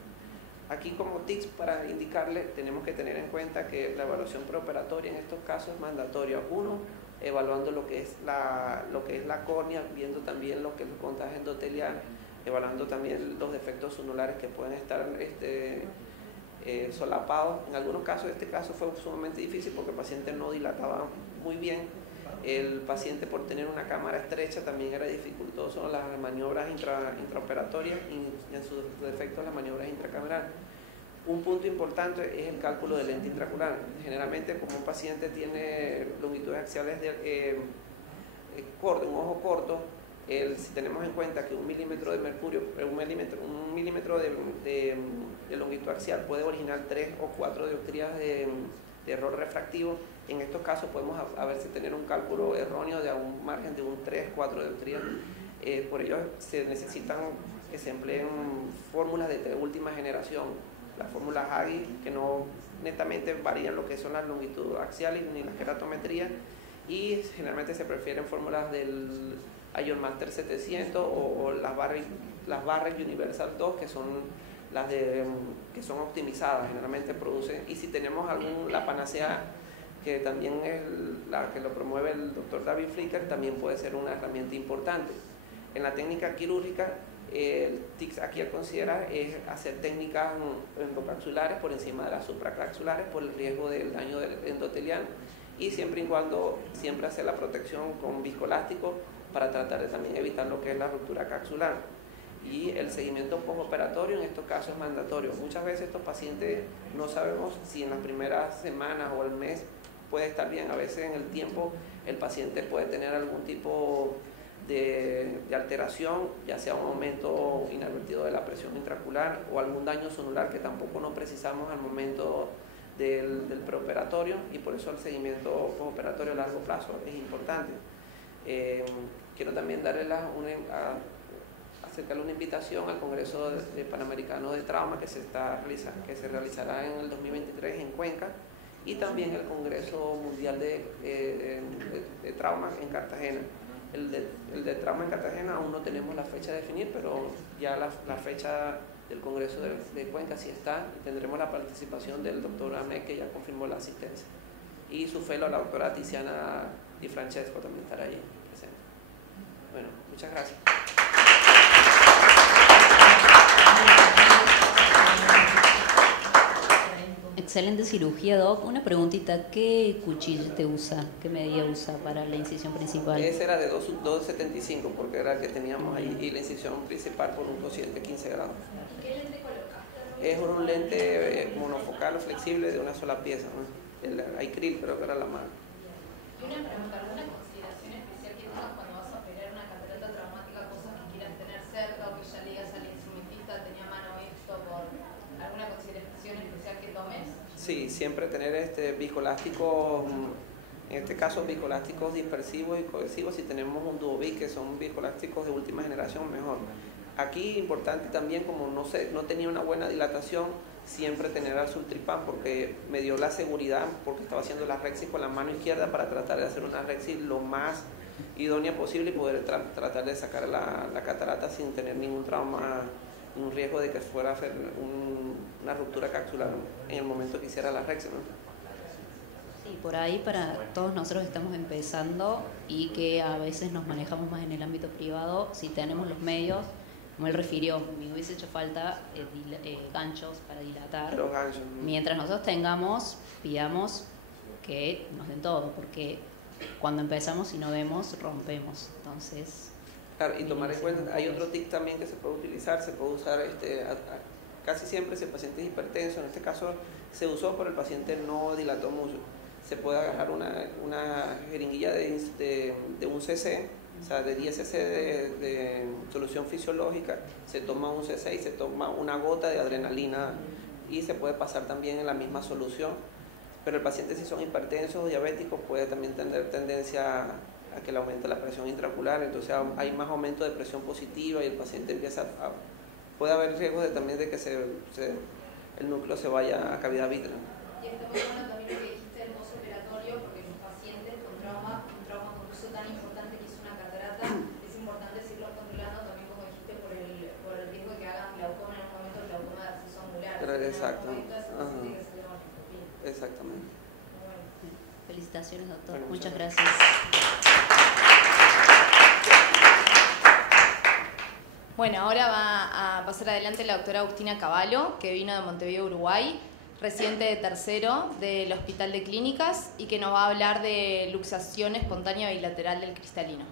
Aquí como tips para indicarle, tenemos que tener en cuenta que la evaluación preoperatoria en estos casos es mandatoria. Uno, evaluando lo que es la córnea, viendo también lo que es el contagio endotelial, evaluando también los defectos zonulares que pueden estar solapados. En algunos casos, este caso fue sumamente difícil porque el paciente no dilataba muy bien. El paciente, por tener una cámara estrecha, también era dificultoso las maniobras intraoperatorias y en sus defectos las maniobras intracamerales. Un punto importante es el cálculo del lente intraocular. Generalmente, como un paciente tiene longitudes axiales un ojo corto, si tenemos en cuenta que 1 milímetro de mercurio, un milímetro de longitud axial puede originar 3 o 4 dioptrías de error refractivo, en estos casos podemos a veces tener un cálculo erróneo de un margen de un 3-4 dioptrías. Por ello se necesitan que se empleen fórmulas de última generación, las fórmulas AGI, que no netamente varían lo que son las longitudes axiales ni la queratometría, y generalmente se prefieren fórmulas del IonMaster 700 o las Barrett Universal 2, que son que son optimizadas, generalmente producen, y si tenemos la panacea, que también es la que lo promueve el doctor David Flicker, también puede ser una herramienta importante. En la técnica quirúrgica, el TICS aquí a considerar es hacer técnicas endocapsulares por encima de las supracapsulares por el riesgo del daño endotelial, y siempre y cuando hacer la protección con viscoelástico para tratar de también evitar lo que es la ruptura capsular. Y el seguimiento postoperatorio en estos casos es mandatorio. Muchas veces estos pacientes no sabemos si en las primeras semanas o el mes puede estar bien. A veces en el tiempo el paciente puede tener algún tipo de alteración, ya sea un aumento inadvertido de la presión intraocular o algún daño sonular que tampoco no precisamos al momento del preoperatorio, y por eso el seguimiento postoperatorio a largo plazo es importante. Quiero también acercarle una invitación al Congreso Panamericano de Trauma que se realizará en el 2023 en Cuenca, y también el Congreso Mundial de Trauma en Cartagena. El de trauma en Cartagena aún no tenemos la fecha a definir, pero ya la fecha del Congreso de Cuenca sí está, y tendremos la participación del doctor Ahmed, que ya confirmó la asistencia, y su fellow, la doctora Tiziana Di Francesco, también estará allí presente. Bueno, muchas gracias. Excelente cirugía, Doc. Una preguntita, ¿qué cuchillo te usa? ¿Qué medida usa para la incisión principal? Ese era de 2,75 porque era el que teníamos ahí, y la incisión principal por un cociente 15 grados. ¿Qué lente colocaste? Es un lente monofocal o flexible de una sola pieza, ¿no? El Icril, creo que era la marca. Y una pregunta, ¿alguna consideración especial que tengas cuando vas a operar una catarata traumática, cosas que quieras tener cerca, o que ya le digas al instrumentista, tenía mano esto, por alguna consideración especial que tomes? Sí, siempre tener viscoelásticos, en este caso viscoelásticos dispersivos y cohesivos. Si tenemos un Duobic, que son viscoelásticos de última generación, mejor. Aquí importante también, como no tenía una buena dilatación, siempre tener al Sultripan, porque me dio la seguridad, porque estaba haciendo la rexis con la mano izquierda para tratar de hacer una rexis lo más idónea posible y poder tratar de sacar la catarata sin tener ningún trauma, un riesgo de que fuera a hacer una ruptura capsular en el momento que hiciera la rexis, ¿no? Sí, por ahí para todos nosotros que estamos empezando y que a veces nos manejamos más en el ámbito privado, si tenemos los medios, como él refirió, me hubiese hecho falta ganchos para dilatar. Los ganchos. Mientras nosotros tengamos, pidamos que nos den todo, porque cuando empezamos y no vemos, rompemos. Entonces, claro, y tomar en cuenta, hay otro tip también que se puede utilizar, casi siempre si el paciente es hipertenso, en este caso se usó, pero el paciente no dilató mucho. Se puede agarrar una jeringuilla de un cc, o sea, de 10 cc de solución fisiológica, se toma un cc y se toma una gota de adrenalina, y se puede pasar también en la misma solución. Pero el paciente, si son hipertensos o diabéticos, puede también tener tendencia a que le aumente la presión intraocular, entonces hay más aumento de presión positiva y el paciente puede haber riesgos también de que el núcleo se vaya a cavidad vítrea. Y está muy bueno también lo que dijiste del postoperatorio, porque los pacientes con un trauma con uso tan importante que es una catarata, es importante seguirlo controlando también, como dijiste, por el riesgo de que hagan glaucoma en un momento, glaucoma de acceso angular. Exacto. Exactamente. bueno, felicitaciones, doctor. Bueno, muchas gracias. Bueno, ahora va a pasar adelante la doctora Agustina Cavallo, que vino de Montevideo, Uruguay, residente de tercero del Hospital de Clínicas, y que nos va a hablar de luxación espontánea bilateral del cristalino.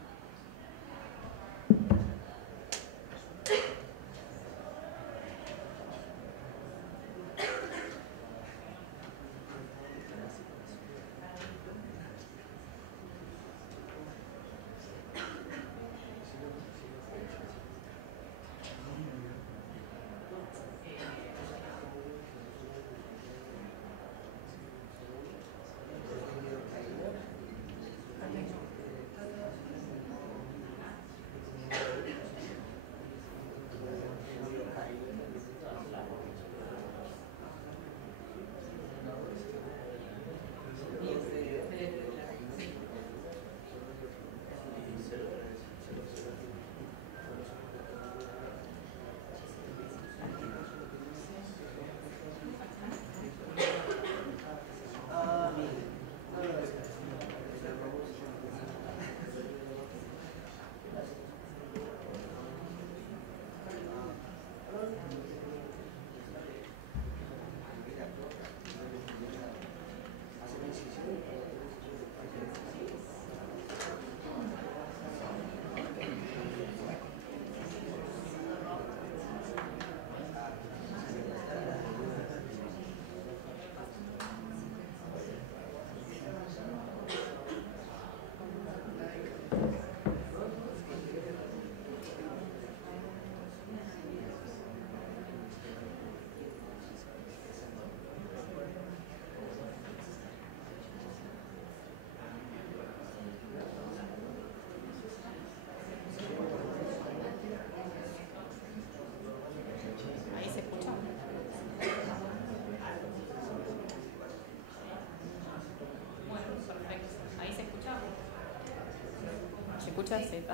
escucha? Sí.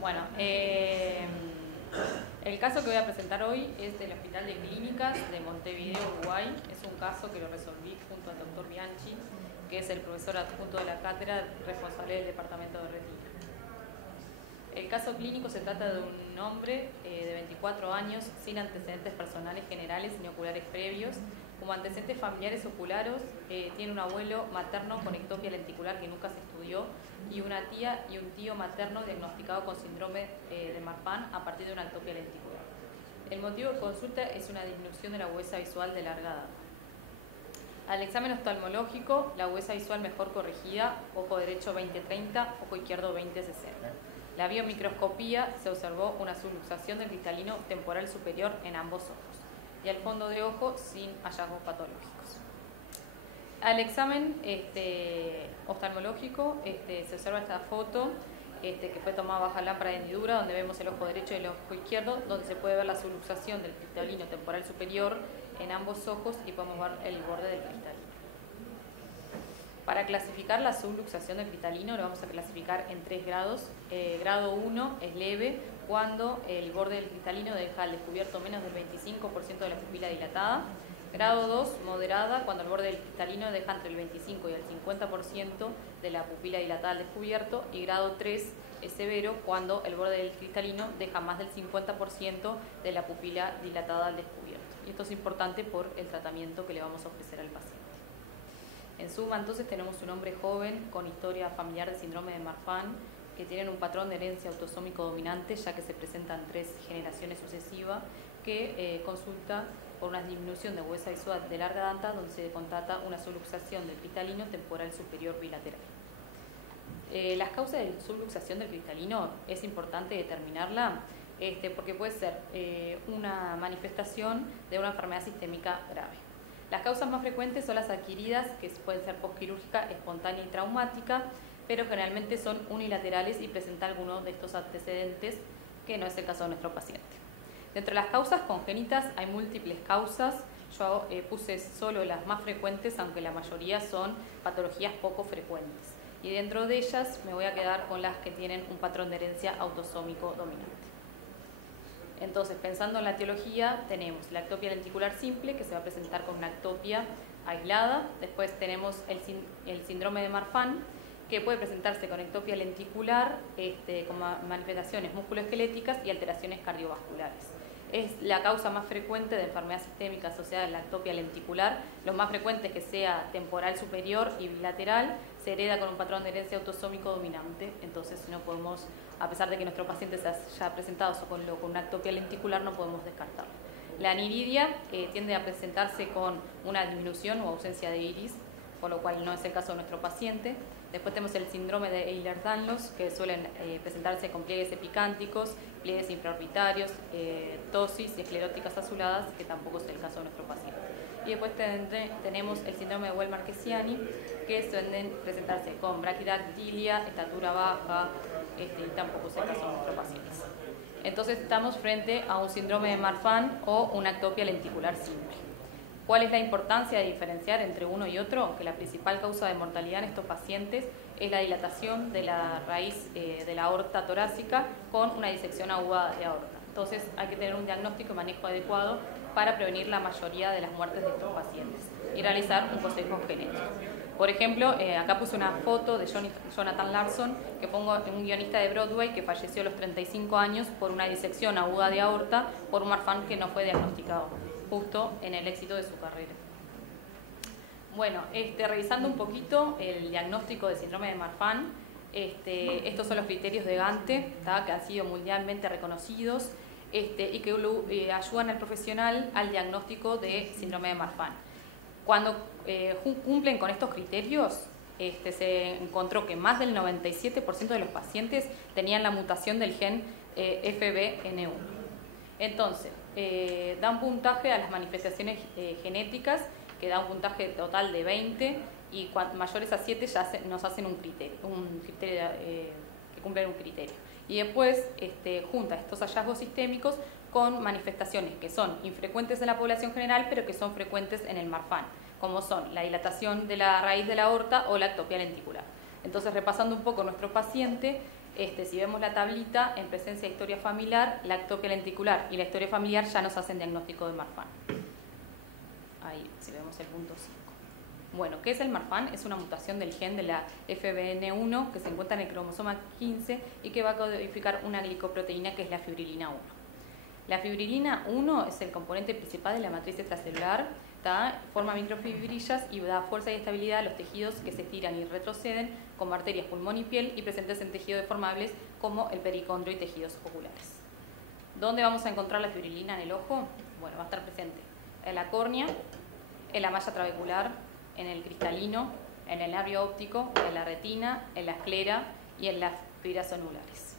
Bueno, el caso que voy a presentar hoy es del Hospital de Clínicas de Montevideo, Uruguay. Es un caso que lo resolví junto al doctor Bianchi, que es el profesor adjunto de la cátedra responsable del departamento de retina. El caso clínico se trata de un hombre de 24 años sin antecedentes personales generales ni oculares previos. Como antecedentes familiares oculares, tiene un abuelo materno con ectopia lenticular que nunca se estudió y una tía y un tío materno diagnosticado con síndrome de Marfan a partir de una ectopia lenticular. El motivo de consulta es una disminución de la agudeza visual de larga data. Al examen oftalmológico, la agudeza visual mejor corregida, ojo derecho 20-30, ojo izquierdo 20-60. La biomicroscopía se observó una subluxación del cristalino temporal superior en ambos ojos y al fondo de ojo sin hallazgos patológicos. Al examen oftalmológico se observa esta foto que fue tomada bajo lámpara de hendidura, donde vemos el ojo derecho y el ojo izquierdo, donde se puede ver la subluxación del cristalino temporal superior en ambos ojos y podemos ver el borde del cristalino. Para clasificar la subluxación del cristalino lo vamos a clasificar en 3 grados. Grado 1 es leve, cuando el borde del cristalino deja al descubierto menos del 25% de la pupila dilatada. Grado 2, moderada, cuando el borde del cristalino deja entre el 25 y el 50% de la pupila dilatada al descubierto. Y grado 3 es severo, cuando el borde del cristalino deja más del 50% de la pupila dilatada al descubierto. Y esto es importante por el tratamiento que le vamos a ofrecer al paciente. En suma, entonces, tenemos un hombre joven con historia familiar de síndrome de Marfan, que tienen un patrón de herencia autosómico dominante, ya que se presentan 3 generaciones sucesivas, que consulta por una disminución de agudeza visual de larga data, donde se constata una subluxación del cristalino temporal superior bilateral. Las causas de subluxación del cristalino es importante determinarla, porque puede ser una manifestación de una enfermedad sistémica grave. Las causas más frecuentes son las adquiridas, que pueden ser postquirúrgica, espontánea y traumática, pero generalmente son unilaterales y presentan algunos de estos antecedentes, que no es el caso de nuestro paciente. Dentro de las causas congénitas hay múltiples causas. Yo puse solo las más frecuentes, aunque la mayoría son patologías poco frecuentes. Y dentro de ellas me voy a quedar con las que tienen un patrón de herencia autosómico dominante. Entonces, pensando en la etiología, tenemos la ectopia lenticular simple, que se va a presentar con una ectopia aislada. Después tenemos el síndrome de Marfan, que puede presentarse con ectopia lenticular, con manifestaciones musculoesqueléticas y alteraciones cardiovasculares. Es la causa más frecuente de enfermedad sistémica asociada a la ectopia lenticular. Lo más frecuente es que sea temporal superior y bilateral. Se hereda con un patrón de herencia autosómico dominante. Entonces, no podemos, a pesar de que nuestro paciente se haya presentado con una ectopia lenticular, no podemos descartarlo. La aniridia tiende a presentarse con una disminución o ausencia de iris, por lo cual no es el caso de nuestro paciente. Después tenemos el síndrome de Ehlers-Danlos, que suelen presentarse con pliegues epicánticos, pliegues infraorbitarios, tosis y escleróticas azuladas, que tampoco es el caso de nuestro paciente. Y después tenemos el síndrome de Weller-Marchesiani, que suelen presentarse con braquidactilia, estatura baja, y tampoco es el caso de nuestro paciente. Entonces estamos frente a un síndrome de Marfan o una ectopia lenticular simple. ¿Cuál es la importancia de diferenciar entre uno y otro? Que la principal causa de mortalidad en estos pacientes es la dilatación de la raíz de la aorta torácica con una disección aguda de aorta. Entonces hay que tener un diagnóstico y manejo adecuado para prevenir la mayoría de las muertes de estos pacientes y realizar un consejo genético. Por ejemplo, acá puse una foto de Jonathan Larson, que fue un guionista de Broadway que falleció a los 35 años por una disección aguda de aorta por un Marfan que no fue diagnosticado, justo en el éxito de su carrera. Bueno, revisando un poquito el diagnóstico de síndrome de Marfan, estos son los criterios de Gante, que han sido mundialmente reconocidos y que ayudan al profesional al diagnóstico de síndrome de Marfan. Cuando cumplen con estos criterios, se encontró que más del 97% de los pacientes tenían la mutación del gen FBN1. Entonces, dan puntaje a las manifestaciones genéticas, que da un puntaje total de 20, y mayores a 7 ya nos hacen un criterio que cumplen un criterio. Y después junta estos hallazgos sistémicos con manifestaciones que son infrecuentes en la población general, pero que son frecuentes en el Marfan, como son la dilatación de la raíz de la aorta o la ectopia lenticular. Entonces, repasando un poco nuestro paciente, Si vemos la tablita, en presencia de historia familiar, la ectopia lenticular y la historia familiar ya nos hacen diagnóstico de Marfan. Ahí, si vemos el punto 5. Bueno, ¿qué es el Marfan? Es una mutación del gen de la FBN1 que se encuentra en el cromosoma 15 y que va a codificar una glicoproteína que es la fibrilina 1. La fibrilina 1 es el componente principal de la matriz extracelular, forma microfibrillas y da fuerza y estabilidad a los tejidos que se estiran y retroceden, como arterias, pulmón y piel, y presentes en tejidos deformables como el pericondrio y tejidos oculares. ¿Dónde vamos a encontrar la fibrilina en el ojo? Bueno, va a estar presente en la córnea, en la malla trabecular, en el cristalino, en el nervio óptico, en la retina, en la esclera y en las fibras zonulares.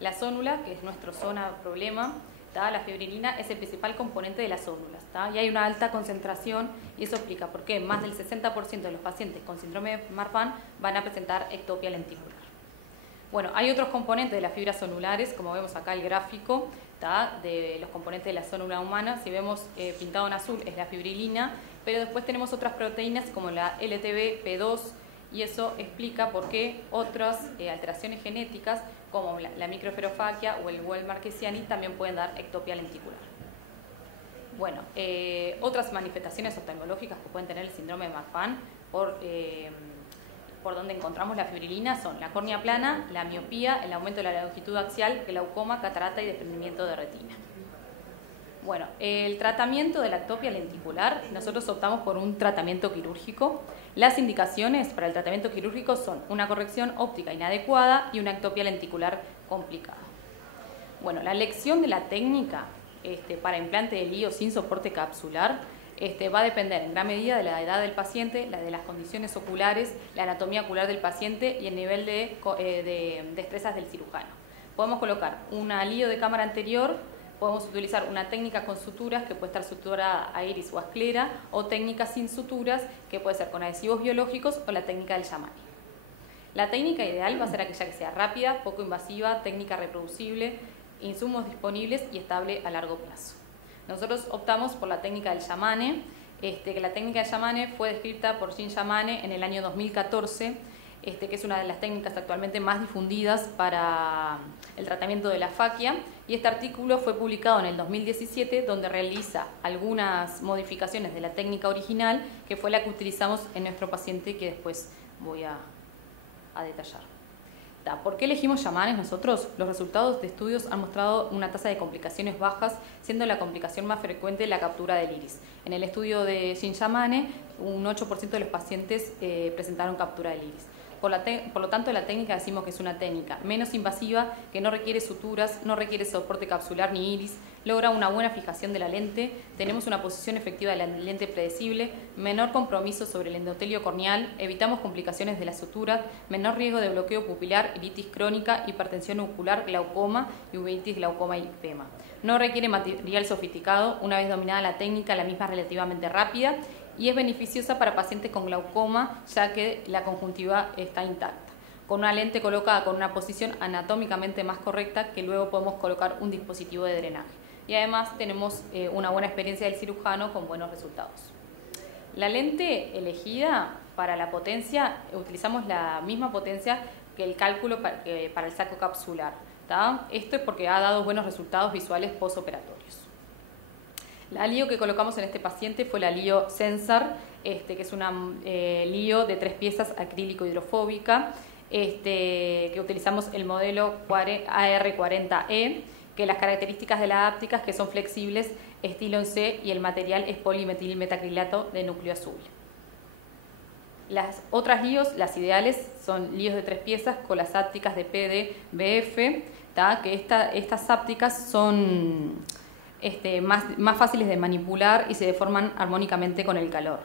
La zónula, que es nuestro zona problema, la fibrilina es el principal componente de las zónulas, y hay una alta concentración, y eso explica por qué más del 60% de los pacientes con síndrome de Marfan van a presentar ectopia lenticular. Bueno, hay otros componentes de las fibras zonulares, como vemos acá el gráfico de los componentes de la zónula humana. Si vemos pintado en azul es la fibrilina, pero después tenemos otras proteínas como la LTB-P2, y eso explica por qué otras alteraciones genéticas como la microesferofagia o el Well-Marquesiani también pueden dar ectopia lenticular. Bueno, otras manifestaciones oftalmológicas que pueden tener el síndrome de Marfan por donde encontramos la fibrilina son la córnea plana, la miopía, el aumento de la longitud axial, glaucoma, catarata y desprendimiento de retina. Bueno, el tratamiento de la ectopia lenticular, nosotros optamos por un tratamiento quirúrgico. Las indicaciones para el tratamiento quirúrgico son una corrección óptica inadecuada y una ectopia lenticular complicada. Bueno, la elección de la técnica para implante de lío sin soporte capsular va a depender en gran medida de la edad del paciente, de las condiciones oculares, la anatomía ocular del paciente y el nivel de destrezas del cirujano. Podemos colocar un lío de cámara anterior, podemos utilizar una técnica con suturas que puede estar suturada a iris o a esclera, o técnicas sin suturas que puede ser con adhesivos biológicos o la técnica del Yamane. La técnica ideal va a ser aquella que sea rápida, poco invasiva, técnica reproducible, insumos disponibles y estable a largo plazo. Nosotros optamos por la técnica del Yamane, que la técnica del Yamane fue descrita por Jean Yamane en el año 2014, que es una de las técnicas actualmente más difundidas para el tratamiento de la faquia, y este artículo fue publicado en el 2017, donde realiza algunas modificaciones de la técnica original, que fue la que utilizamos en nuestro paciente, que después voy a detallar. ¿Por qué elegimos Yamane nosotros? Los resultados de estudios han mostrado una tasa de complicaciones bajas, siendo la complicación más frecuente la captura del iris. En el estudio de Jean Yamane, un 8% de los pacientes presentaron captura del iris. Por lo tanto, la técnica decimos que es una técnica menos invasiva, que no requiere suturas, no requiere soporte capsular ni iris, logra una buena fijación de la lente, tenemos una posición efectiva de la lente predecible, menor compromiso sobre el endotelio corneal, evitamos complicaciones de la sutura, menor riesgo de bloqueo pupilar, iritis crónica, hipertensión ocular, glaucoma, uveitis, glaucoma y pema. No requiere material sofisticado, una vez dominada la técnica, la misma es relativamente rápida, y es beneficiosa para pacientes con glaucoma, ya que la conjuntiva está intacta, con una lente colocada con una posición anatómicamente más correcta, que luego podemos colocar un dispositivo de drenaje. Y además tenemos una buena experiencia del cirujano con buenos resultados. La lente elegida para la potencia, utilizamos la misma potencia que el cálculo para el saco capsular. Esto es porque ha dado buenos resultados visuales postoperatorios. La lío que colocamos en este paciente fue la lío Sensar, que es una lío de 3 piezas acrílico hidrofóbica, que utilizamos el modelo AR40E, que las características de la áptica que son flexibles, estilo C, y el material es polimetilmetacrilato de núcleo azul. Las otras líos, las ideales, son líos de 3 piezas con las ápticas de PDBF, que estas ápticas son más fáciles de manipular y se deforman armónicamente con el calor.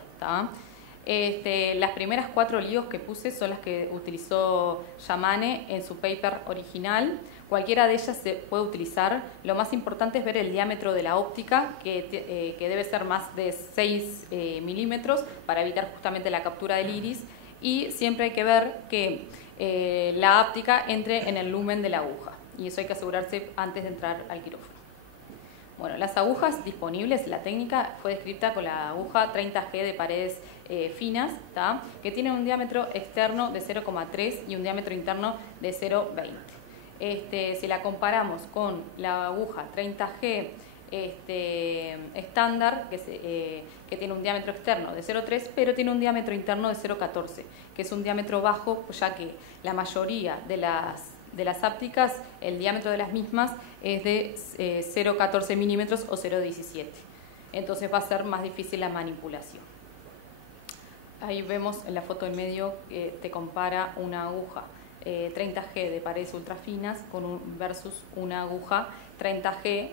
Las primeras 4 líos que puse son las que utilizó Yamane en su paper original. Cualquiera de ellas se puede utilizar. Lo más importante es ver el diámetro de la óptica, que debe ser más de 6 milímetros para evitar justamente la captura del iris, y siempre hay que ver que la áptica entre en el lumen de la aguja, y eso hay que asegurarse antes de entrar al quirófano. Bueno, las agujas disponibles, la técnica fue descrita con la aguja 30G de paredes finas, ¿tá? Que tienen un diámetro externo de 0,3 y un diámetro interno de 0,20. Si la comparamos con la aguja 30G estándar, que tiene un diámetro externo de 0,3, pero tiene un diámetro interno de 0,14, que es un diámetro bajo, ya que la mayoría de las ápticas, el diámetro de las mismas es de 0,14 milímetros o 0,17. Entonces va a ser más difícil la manipulación. Ahí vemos en la foto en medio que te compara una aguja 30G de paredes ultrafinas versus una aguja 30G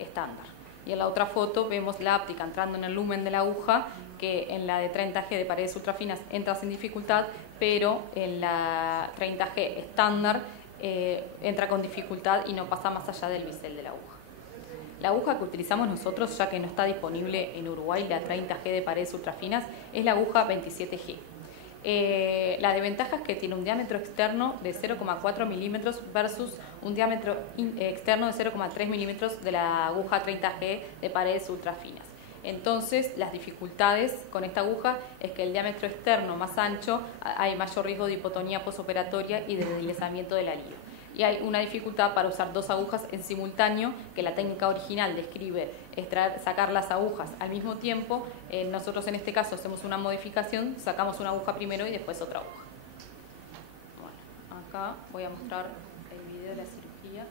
estándar. Y en la otra foto vemos la áptica entrando en el lumen de la aguja, que en la de 30G de paredes ultrafinas entra sin dificultad, pero en la 30G estándar entra con dificultad y no pasa más allá del bisel de la aguja. La aguja que utilizamos nosotros, ya que no está disponible en Uruguay, la 30G de paredes ultrafinas, es la aguja 27G. La desventaja es que tiene un diámetro externo de 0,4 milímetros versus un diámetro externo de 0,3 milímetros de la aguja 30G de paredes ultrafinas. Entonces, las dificultades con esta aguja es que el diámetro externo más ancho, hay mayor riesgo de hipotonía posoperatoria y de deslizamiento del alío. Y hay una dificultad para usar dos agujas en simultáneo, que la técnica original describe sacar las agujas al mismo tiempo. Nosotros en este caso hacemos una modificación, sacamos una aguja primero y después otra aguja. Bueno, acá voy a mostrar el video de la cirugía.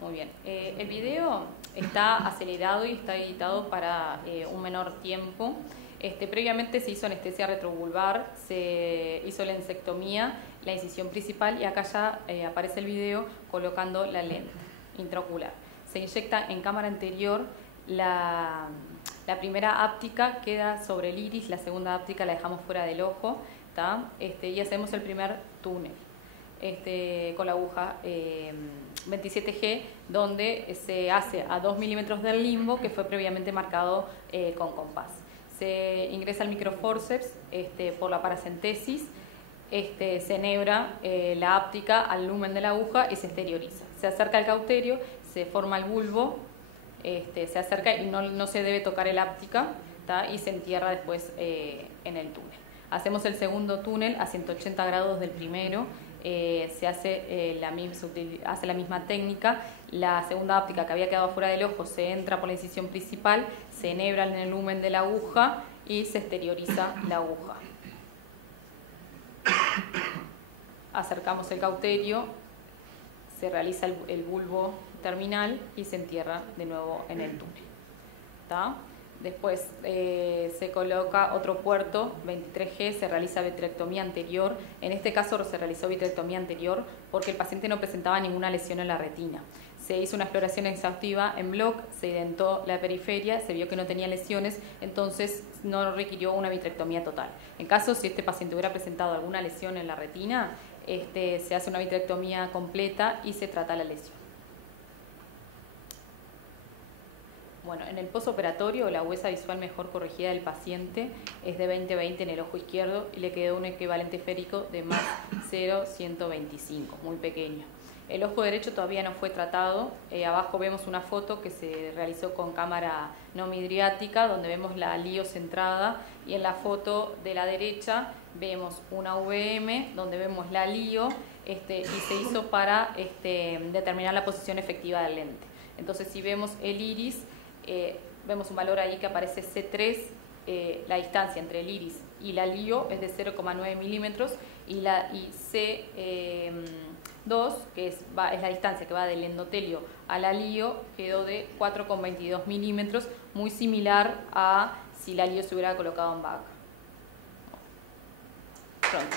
Muy bien, el video está acelerado y está editado para un menor tiempo. Previamente se hizo anestesia retrovulvar, se hizo la ensectomía, la incisión principal, y acá ya aparece el video colocando la lente intraocular. Se inyecta en cámara anterior, la primera áptica queda sobre el iris, la segunda áptica la dejamos fuera del ojo, ¿tá? Y hacemos el primer túnel con la aguja 27G, donde se hace a 2 milímetros del limbo, que fue previamente marcado con compás. Se ingresa el microforceps por la paracentesis, se enhebra la áptica al lumen de la aguja y se exterioriza. Se acerca el cauterio, se forma el bulbo, se acerca y no se debe tocar el áptica, ¿tá? Y se entierra después en el túnel. Hacemos el segundo túnel a 180 grados del primero, se hace la misma técnica. La segunda áptica que había quedado fuera del ojo se entra por la incisión principal, se enhebra en el lumen de la aguja y se exterioriza la aguja. Acercamos el cauterio, se realiza el bulbo terminal y se entierra de nuevo en el túnel. ¿Tá? Después se coloca otro puerto, 23G, se realiza vitrectomía anterior. En este caso se realizó vitrectomía anterior porque el paciente no presentaba ninguna lesión en la retina. Se hizo una exploración exhaustiva en bloc, se identó la periferia, se vio que no tenía lesiones, entonces no requirió una vitrectomía total. En caso, si este paciente hubiera presentado alguna lesión en la retina, se hace una vitrectomía completa y se trata la lesión. Bueno, en el posoperatorio, la huesa visual mejor corregida del paciente es de 20/20 en el ojo izquierdo y le quedó un equivalente esférico de más 0,125, muy pequeño. El ojo derecho todavía no fue tratado. Abajo vemos una foto que se realizó con cámara no midriática, donde vemos la LIO centrada, y en la foto de la derecha vemos una VM, donde vemos la LIO, y se hizo para determinar la posición efectiva del lente. Entonces, si vemos el iris, vemos un valor ahí que aparece C3, la distancia entre el iris y la LIO es de 0,9 milímetros, y C2, que es la distancia que va del endotelio a la LIO, quedó de 4,22 milímetros, muy similar a si la LIO se hubiera colocado en vaca. Pronto.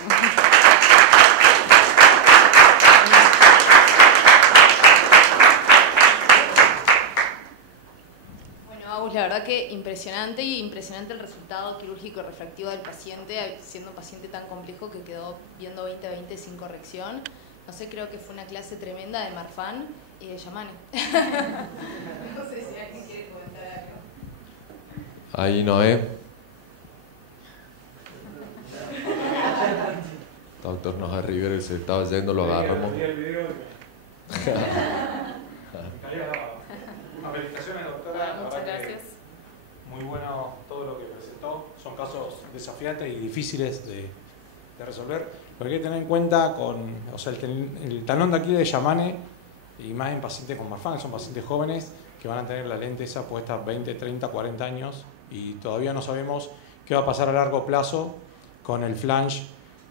La verdad que impresionante, y impresionante el resultado quirúrgico refractivo del paciente, siendo un paciente tan complejo que quedó viendo 20/20 sin corrección. No sé, creo que fue una clase tremenda de Marfan y de Yamane. No sé si alguien quiere comentar algo. Ahí Noé. Doctor Noé Rivera se estaba yendo, lo agarramos. Felicitaciones, doctora. Muchas gracias. Muy bueno todo lo que presentó. Son casos desafiantes y difíciles de resolver. Lo que hay que tener en cuenta el talón de Aquiles de Yamane, y más en pacientes con Marfan, son pacientes jóvenes que van a tener la lente esa puesta 20, 30, 40 años y todavía no sabemos qué va a pasar a largo plazo con el flange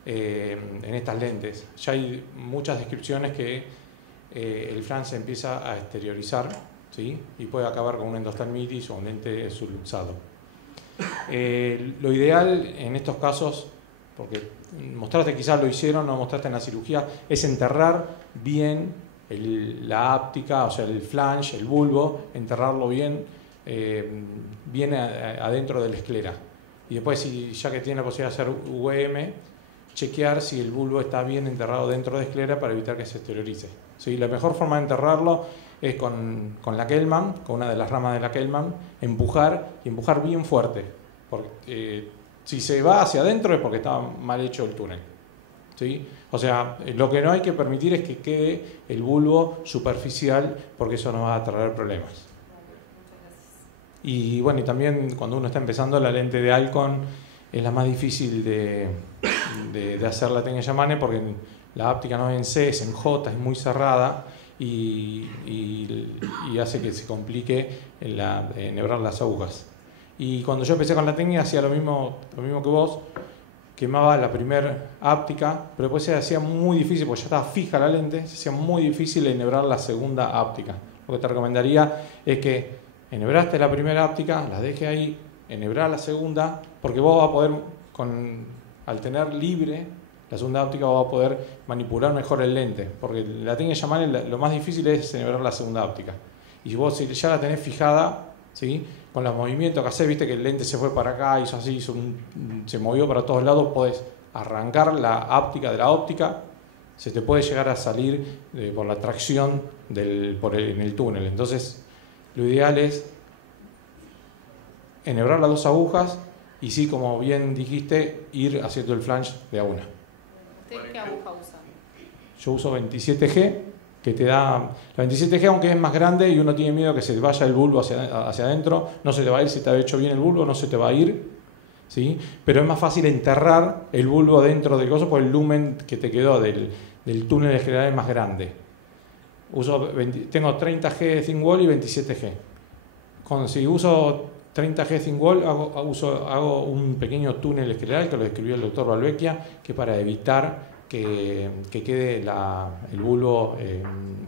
en estas lentes. Ya hay muchas descripciones que el flange se empieza a exteriorizar, ¿sí? Y puede acabar con un endostalmitis o un lente subluxado. Lo ideal en estos casos, porque mostraste quizás lo hicieron, no mostraste en la cirugía, es enterrar bien la áptica, o sea, el flange, el bulbo, enterrarlo bien, bien adentro de la esclera. Y después, ya que tiene la posibilidad de hacer UVM, chequear si el bulbo está bien enterrado dentro de la esclera para evitar que se exteriorice. ¿Sí? La mejor forma de enterrarlo es con la Kellman, con una de las ramas de la Kellman, empujar bien fuerte. Porque si se va hacia adentro es porque está mal hecho el túnel. ¿Sí? O sea, lo que no hay que permitir es que quede el bulbo superficial, porque eso nos va a traer problemas. Y bueno, y también cuando uno está empezando, la lente de Alcon es la más difícil de hacer la técnica Yamane, porque la áptica no es en C, es en J, es muy cerrada y hace que se complique enhebrar las agujas. Y cuando yo empecé con la técnica hacía lo mismo que vos, quemaba la primera áptica, pero después se hacía muy difícil, porque ya estaba fija la lente, se hacía muy difícil enhebrar la segunda áptica. Lo que te recomendaría es que enhebraste la primera áptica, la dejes ahí, enhebrar la segunda, porque vos vas a poder, al tener libre la segunda óptica, vas a poder manipular mejor el lente, porque la técnica Yamane lo más difícil es enhebrar la segunda óptica. Y vos, si ya la tenés fijada, ¿sí? Con los movimientos que hacés, viste que el lente se fue para acá, hizo así, se movió para todos lados, podés arrancar la áptica de la óptica, se te puede llegar a salir por la tracción en el túnel. Entonces, lo ideal es enhebrar las dos agujas y sí, como bien dijiste, ir haciendo el flange de a una. ¿Usted qué aguja usa? Yo uso 27G, que te da... La 27G, aunque es más grande y uno tiene miedo que se vaya el bulbo hacia adentro, no se te va a ir si te ha hecho bien el bulbo, no se te va a ir, ¿sí? Pero es más fácil enterrar el bulbo dentro del coso por el lumen que te quedó del túnel en general es más grande. Tengo 30G de thin wall y 27G. Si uso 30G thin wall, hago un pequeño túnel escleral que lo describió el doctor Valvecchia, que para evitar que quede el bulbo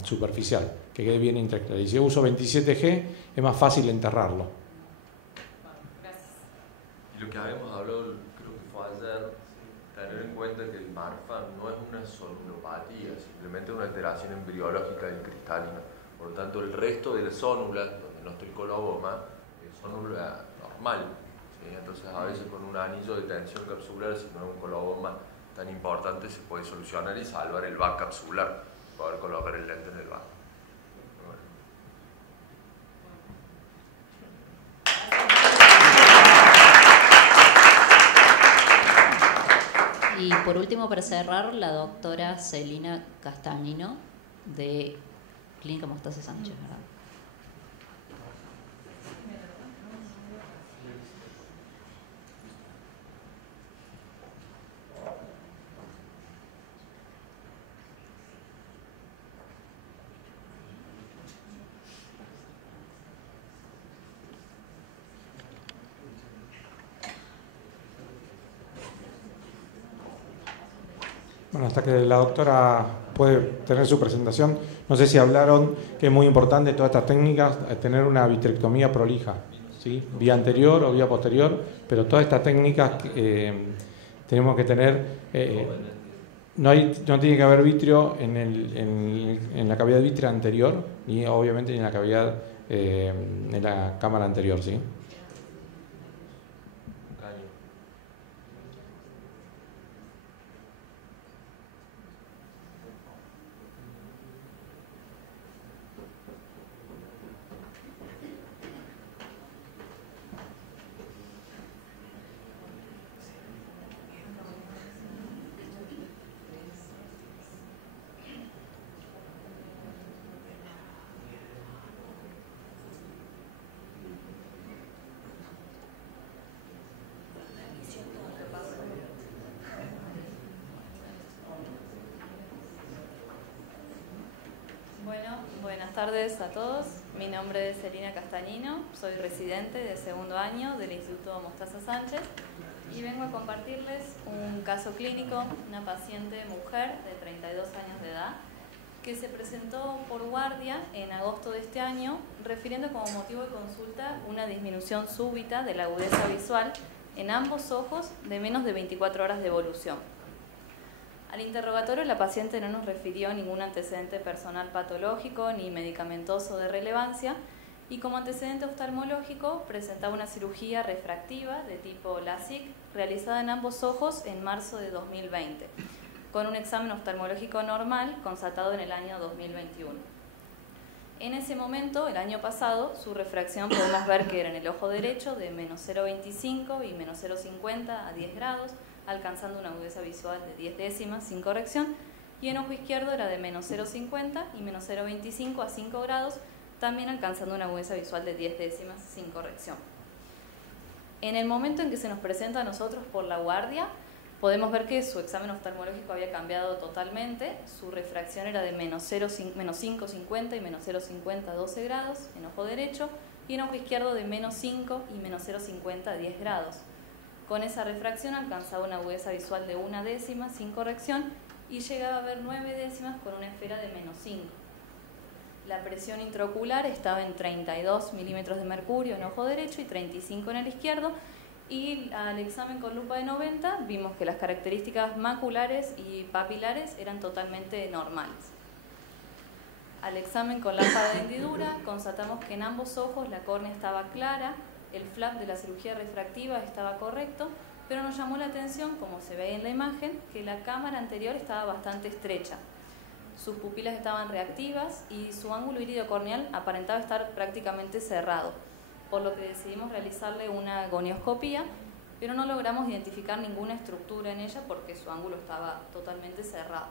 superficial, que quede bien intraescleral. Y si yo uso 27G, es más fácil enterrarlo. Y lo que habíamos hablado, creo que fue ayer, tener en cuenta que el Marfan no es una sonulopatía, simplemente una alteración embriológica del cristalino. Por lo tanto, el resto de las zónulas, donde no está el coloboma, es zónula normal, ¿sí? Entonces, a veces con un anillo de tensión capsular, si no es un coloboma tan importante, se puede solucionar y salvar el VAC capsular, poder colocar el lente en el VAC. Y por último, para cerrar, la doctora Celina Castagnino, de Clínica Mostaza Sánchez, ¿verdad? Bueno, hasta que la doctora puede tener su presentación, no sé si hablaron que es muy importante todas estas técnicas tener una vitrectomía prolija, ¿sí? Vía anterior o vía posterior, pero todas estas técnicas tenemos que tener, no tiene que haber vitrio en la cavidad vítrea anterior, ni obviamente ni en la cavidad en la cámara anterior, ¿sí? Buenas tardes a todos. Mi nombre es Celina Castañino, soy residente de segundo año del Instituto Mostaza Sánchez y vengo a compartirles un caso clínico, una paciente mujer de 32 años de edad que se presentó por guardia en agosto de este año, refiriendo como motivo de consulta una disminución súbita de la agudeza visual en ambos ojos de menos de 24 horas de evolución. Al interrogatorio la paciente no nos refirió ningún antecedente personal patológico ni medicamentoso de relevancia y como antecedente oftalmológico presentaba una cirugía refractiva de tipo LASIK realizada en ambos ojos en marzo de 2020, con un examen oftalmológico normal constatado en el año 2021. En ese momento, el año pasado, su refracción podemos ver que era en el ojo derecho de menos 0,25 y menos 0,50 a 10 grados, alcanzando una agudeza visual de 10 décimas sin corrección, y en ojo izquierdo era de menos 0,50 y menos 0,25 a 5 grados, también alcanzando una agudeza visual de 10 décimas sin corrección. En el momento en que se nos presenta a nosotros por la guardia, podemos ver que su examen oftalmológico había cambiado totalmente, su refracción era de menos 5,50 y menos 0,50 a 12 grados en ojo derecho, y en ojo izquierdo de menos 5 y menos 0,50 a 10 grados. Con esa refracción alcanzaba una agudeza visual de 1 décima sin corrección y llegaba a ver 9 décimas con una esfera de menos 5. La presión intraocular estaba en 32 milímetros de mercurio en ojo derecho y 35 en el izquierdo, y al examen con lupa de 90 vimos que las características maculares y papilares eran totalmente normales. Al examen con lámpara de hendidura constatamos que en ambos ojos la córnea estaba clara, el flap de la cirugía refractiva estaba correcto, pero nos llamó la atención, como se ve en la imagen, que la cámara anterior estaba bastante estrecha. Sus pupilas estaban reactivas y su ángulo iridio corneal aparentaba estar prácticamente cerrado, por lo que decidimos realizarle una gonioscopía, pero no logramos identificar ninguna estructura en ella porque su ángulo estaba totalmente cerrado.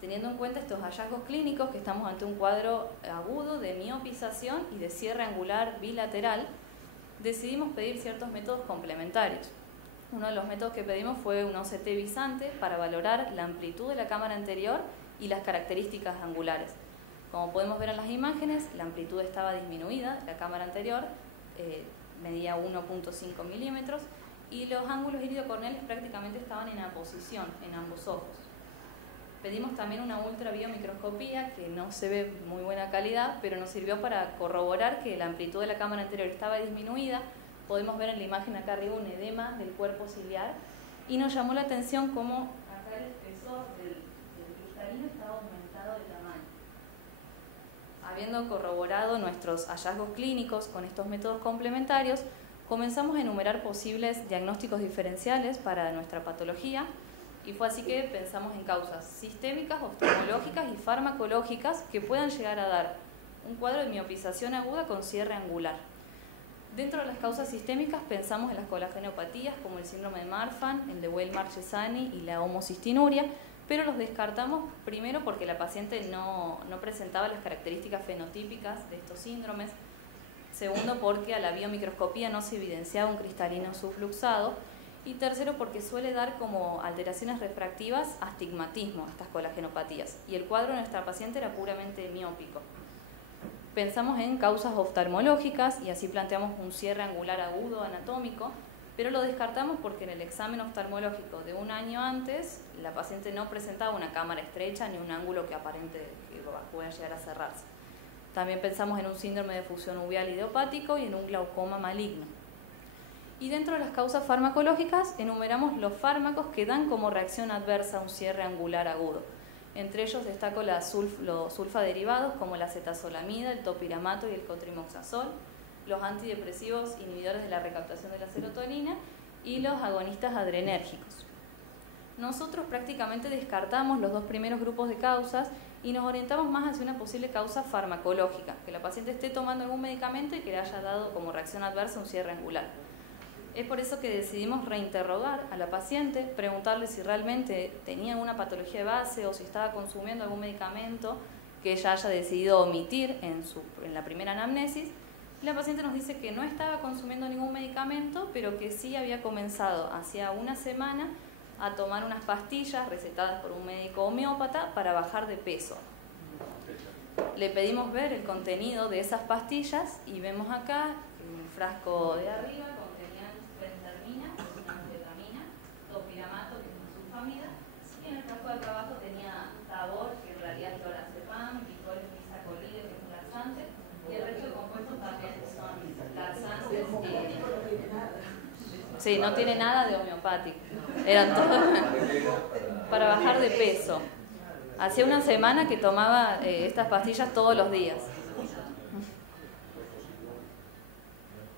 Teniendo en cuenta estos hallazgos clínicos, que estamos ante un cuadro agudo de miopización y de cierre angular bilateral, decidimos pedir ciertos métodos complementarios. Uno de los métodos que pedimos fue un OCT visante para valorar la amplitud de la cámara anterior y las características angulares. Como podemos ver en las imágenes, la amplitud estaba disminuida, la cámara anterior medía 1,5 milímetros y los ángulos iridiocorneales prácticamente estaban en aposición en ambos ojos. Pedimos también una ultrabiomicroscopía que no se ve muy buena calidad, pero nos sirvió para corroborar que la amplitud de la cámara anterior estaba disminuida. Podemos ver en la imagen acá arriba un edema del cuerpo ciliar y nos llamó la atención cómo acá el espesor del cristalino estaba aumentado de tamaño. Habiendo corroborado nuestros hallazgos clínicos con estos métodos complementarios, comenzamos a enumerar posibles diagnósticos diferenciales para nuestra patología y fue así que pensamos en causas sistémicas, oftalmológicas y farmacológicas que puedan llegar a dar un cuadro de miopización aguda con cierre angular. Dentro de las causas sistémicas pensamos en las colagenopatías como el síndrome de Marfan, el de Weill-Marchesani y la homocistinuria, pero los descartamos primero porque la paciente no presentaba las características fenotípicas de estos síndromes, segundo porque a la biomicroscopía no se evidenciaba un cristalino subluxado, y tercero porque suele dar como alteraciones refractivas astigmatismo a estas colagenopatías, y el cuadro de nuestra paciente era puramente miópico. Pensamos en causas oftalmológicas y así planteamos un cierre angular agudo anatómico, pero lo descartamos porque en el examen oftalmológico de un año antes la paciente no presentaba una cámara estrecha ni un ángulo que aparente que pueda llegar a cerrarse. También pensamos en un síndrome de fusión uveal idiopático y en un glaucoma maligno. Y dentro de las causas farmacológicas enumeramos los fármacos que dan como reacción adversa a un cierre angular agudo. Entre ellos destaco los sulfaderivados como la acetazolamida, el topiramato y el cotrimoxazol, los antidepresivos inhibidores de la recaptación de la serotonina y los agonistas adrenérgicos. Nosotros prácticamente descartamos los dos primeros grupos de causas y nos orientamos más hacia una posible causa farmacológica, que la paciente esté tomando algún medicamento y que le haya dado como reacción adversa un cierre angular. Es por eso que decidimos reinterrogar a la paciente, preguntarle si realmente tenía alguna patología de base o si estaba consumiendo algún medicamento que ella haya decidido omitir en la primera anamnesis. La paciente nos dice que no estaba consumiendo ningún medicamento, pero que sí había comenzado hacía una semana a tomar unas pastillas recetadas por un médico homeópata para bajar de peso. Le pedimos ver el contenido de esas pastillas y vemos acá un frasco de arriba contenían fentermina, que es una anfetamina, topiramato, que es una sulfamida, y en el frasco de acá abajo tenía tabor, que en realidad es lorazepam, vitol, misacolide, que es un laxante, y el resto de compuestos también son laxantes. Sí, no tiene nada de homeopático. Eran todos para bajar de peso. Hacía una semana que tomaba estas pastillas todos los días.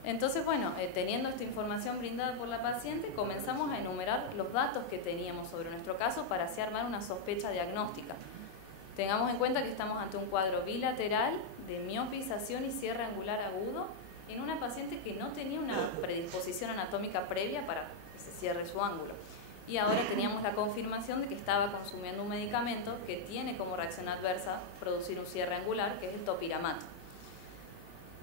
Entonces, bueno, teniendo esta información brindada por la paciente, comenzamos a enumerar los datos que teníamos sobre nuestro caso para así armar una sospecha diagnóstica. Tengamos en cuenta que estamos ante un cuadro bilateral de miopización y cierre angular agudo en una paciente que no tenía una predisposición anatómica previa para que se cierre su ángulo. Y ahora teníamos la confirmación de que estaba consumiendo un medicamento que tiene como reacción adversa producir un cierre angular, que es el topiramato.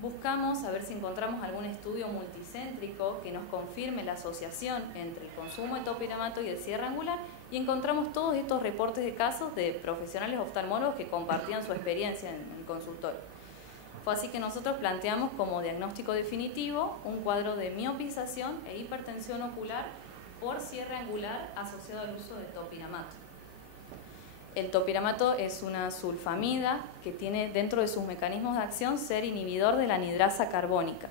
Buscamos a ver si encontramos algún estudio multicéntrico que nos confirme la asociación entre el consumo de topiramato y el cierre angular, y encontramos todos estos reportes de casos de profesionales oftalmólogos que compartían su experiencia en el consultorio. Fue así que nosotros planteamos como diagnóstico definitivo un cuadro de miopización e hipertensión ocular por cierre angular asociado al uso de topiramato. El topiramato es una sulfamida que tiene dentro de sus mecanismos de acción ser inhibidor de la anidrasa carbónica.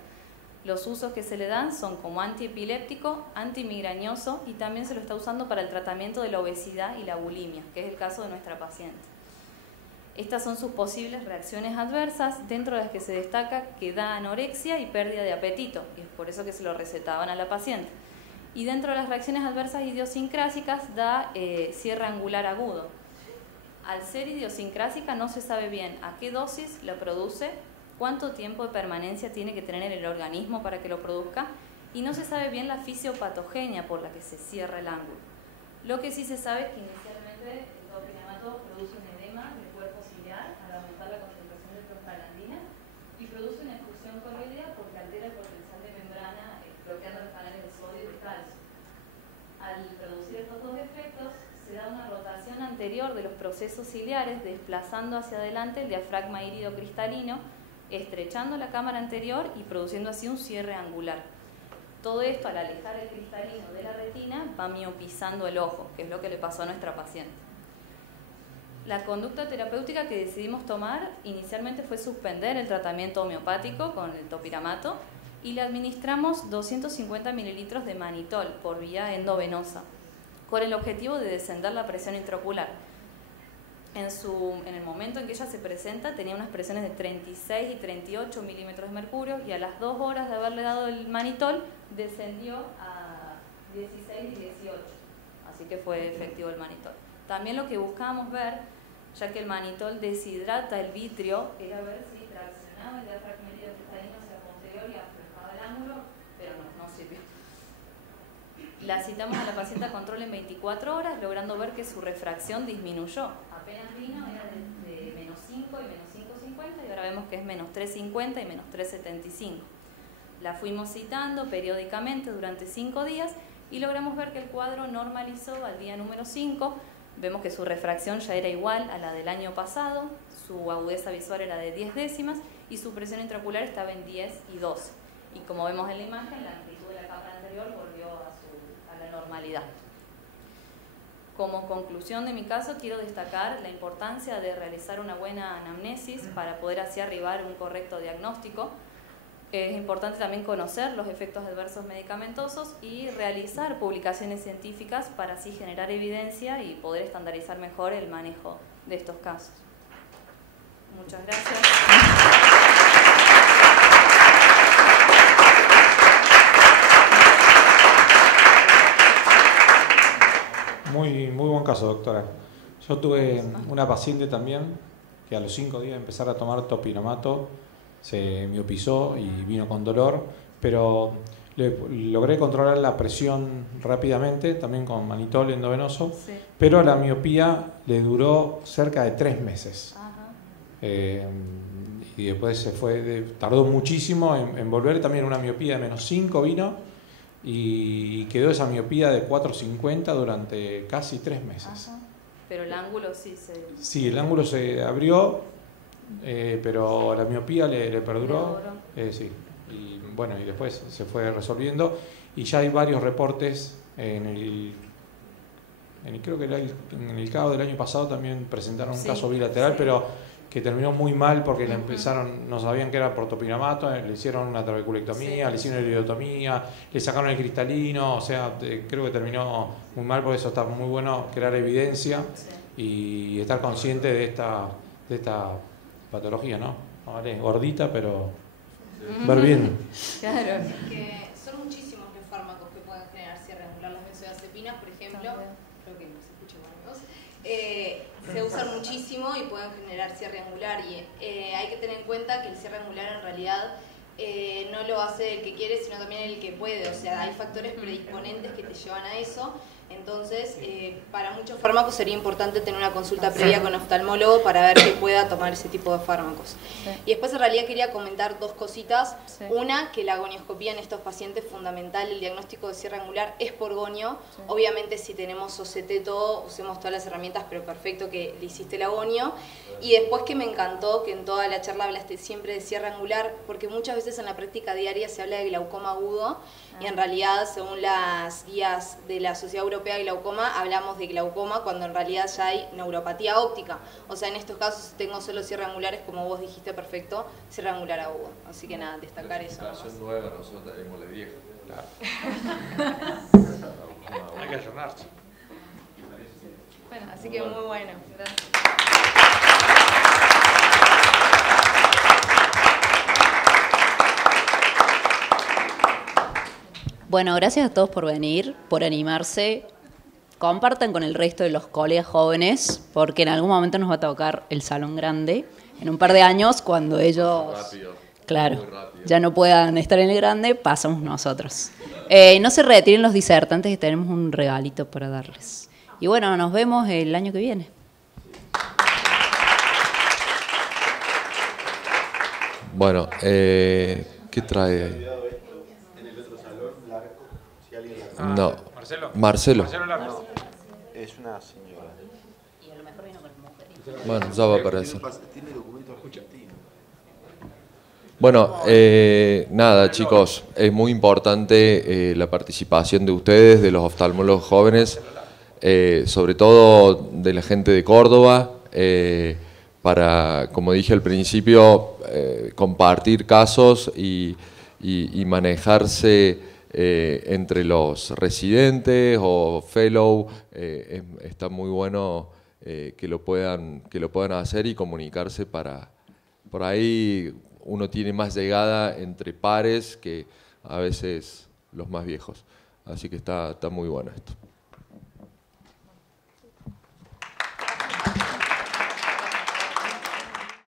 Los usos que se le dan son como antiepiléptico, antimigrañoso, y también se lo está usando para el tratamiento de la obesidad y la bulimia, que es el caso de nuestra paciente. Estas son sus posibles reacciones adversas, dentro de las que se destaca que da anorexia y pérdida de apetito, y es por eso que se lo recetaban a la paciente. Y dentro de las reacciones adversas idiosincrásicas da cierre angular agudo. Al ser idiosincrásica no se sabe bien a qué dosis lo produce, cuánto tiempo de permanencia tiene que tener el organismo para que lo produzca, y no se sabe bien la fisiopatogenia por la que se cierra el ángulo. Lo que sí se sabe es que inicialmente el topiramato produce un edema del cuerpo ciliar al aumentar la concentración de prostaglandina y produce una excursión coroidea porque altera el potencial de membrana bloqueando los canales de sodio y de calcio. Al producir estos dos efectos, se da una rotación anterior de los procesos ciliares, desplazando hacia adelante el diafragma írido cristalino, estrechando la cámara anterior y produciendo así un cierre angular. Todo esto, al alejar el cristalino de la retina, va miopizando el ojo, que es lo que le pasó a nuestra paciente. La conducta terapéutica que decidimos tomar inicialmente fue suspender el tratamiento homeopático con el topiramato y le administramos 250 mililitros de manitol por vía endovenosa, con el objetivo de descender la presión intraocular. En el momento en que ella se presenta tenía unas presiones de 36 y 38 milímetros de mercurio, y a las 2 horas de haberle dado el manitol descendió a 16 y 18, así que fue efectivo el manitol. También lo que buscábamos ver, ya que el manitol deshidrata el vitrio, era ver si traccionaba el diafragma írido cristalino hacia posterior y aflojaba el ángulo, pero no sirvió. La citamos a la paciente a control en 24 horas, logrando ver que su refracción disminuyó. Apenas vino, era de menos 5 y menos 5,50, y ahora vemos que es menos 3,50 y menos 3,75. La fuimos citando periódicamente durante 5 días y logramos ver que el cuadro normalizó al día número 5. Vemos que su refracción ya era igual a la del año pasado, su agudeza visual era de 10 décimas y su presión intraocular estaba en 10 y 12. Y como vemos en la imagen, la amplitud de la cámara anterior volvió a la normalidad. Como conclusión de mi caso, quiero destacar la importancia de realizar una buena anamnesis para poder así arribar a un correcto diagnóstico. Es importante también conocer los efectos adversos medicamentosos y realizar publicaciones científicas para así generar evidencia y poder estandarizar mejor el manejo de estos casos. Muchas gracias. Muy buen caso, doctora. Yo tuve una paciente también que a los 5 días de empezar a tomar topiramato se miopizó y vino con dolor, pero logré controlar la presión rápidamente, también con manitol endovenoso, sí. Pero la miopía le duró cerca de 3 meses. Y después tardó muchísimo en volver, también una miopía de menos 5 vino, y quedó esa miopía de 4,50 durante casi 3 meses. Ajá. Pero el ángulo sí Sí, el ángulo se abrió pero la miopía le perduró. Sí. Y bueno, y después se fue resolviendo. Y ya hay varios reportes creo que en el CAO del año pasado también presentaron un caso bilateral, pero que terminó muy mal porque no sabían que era portopiramato, le hicieron una trabeculectomía, le hicieron iridotomía, le sacaron el cristalino, o sea, creo que terminó muy mal, por eso está muy bueno crear evidencia y estar consciente de esta patología, ¿no? Vale, gordita, pero ver bien. Claro. Que son muchísimos los fármacos que pueden generar cierre angular. Las benzodiazepinas, por ejemplo, creo que no se escucha con vos, se usan muchísimo y pueden generar cierre angular. Y hay que tener en cuenta que el cierre angular en realidad no lo hace el que quiere, sino también el que puede. O sea, hay factores predisponentes que te llevan a eso. Entonces, para muchos fármacos sería importante tener una consulta previa con oftalmólogo para ver que pueda tomar ese tipo de fármacos. Y después en realidad quería comentar dos cositas. Una, que la agonioscopía en estos pacientes es fundamental. El diagnóstico de cierre angular es por gonio. Obviamente si tenemos OCT todo, usemos todas las herramientas, pero perfecto que le hiciste el agonio. Y después que me encantó que en toda la charla hablaste siempre de cierre angular, porque muchas veces en la práctica diaria se habla de glaucoma agudo, y en realidad, según las guías de la Sociedad Europea de Glaucoma, hablamos de glaucoma cuando en realidad ya hay neuropatía óptica. O sea, en estos casos tengo solo cierre angulares, como vos dijiste perfecto, cierre angular agudo. Así que nada, destacar eso. La situación nueva, nosotros tenemos la vieja. Claro. Hay que ayornarse. Bueno, así que muy bueno. Gracias. Bueno, gracias a todos por venir, por animarse. Compartan con el resto de los colegas jóvenes, porque en algún momento nos va a tocar el salón grande. En un par de años, cuando ellos, claro, ya no puedan estar en el grande, pasamos nosotros. No se retiren los disertantes, que tenemos un regalito para darles. Y bueno, nos vemos el año que viene. Bueno, ¿qué trae ahí? No, Marcelo. Es una señora. Bueno, ya va a aparecer. Bueno, nada chicos, es muy importante la participación de ustedes, de los oftalmólogos jóvenes, sobre todo de la gente de Córdoba, para, como dije al principio, compartir casos y manejarse entre los residentes o fellow. Está muy bueno que lo puedan hacer y comunicarse para, por ahí uno tiene más llegada entre pares que a veces los más viejos. Así que está muy bueno esto.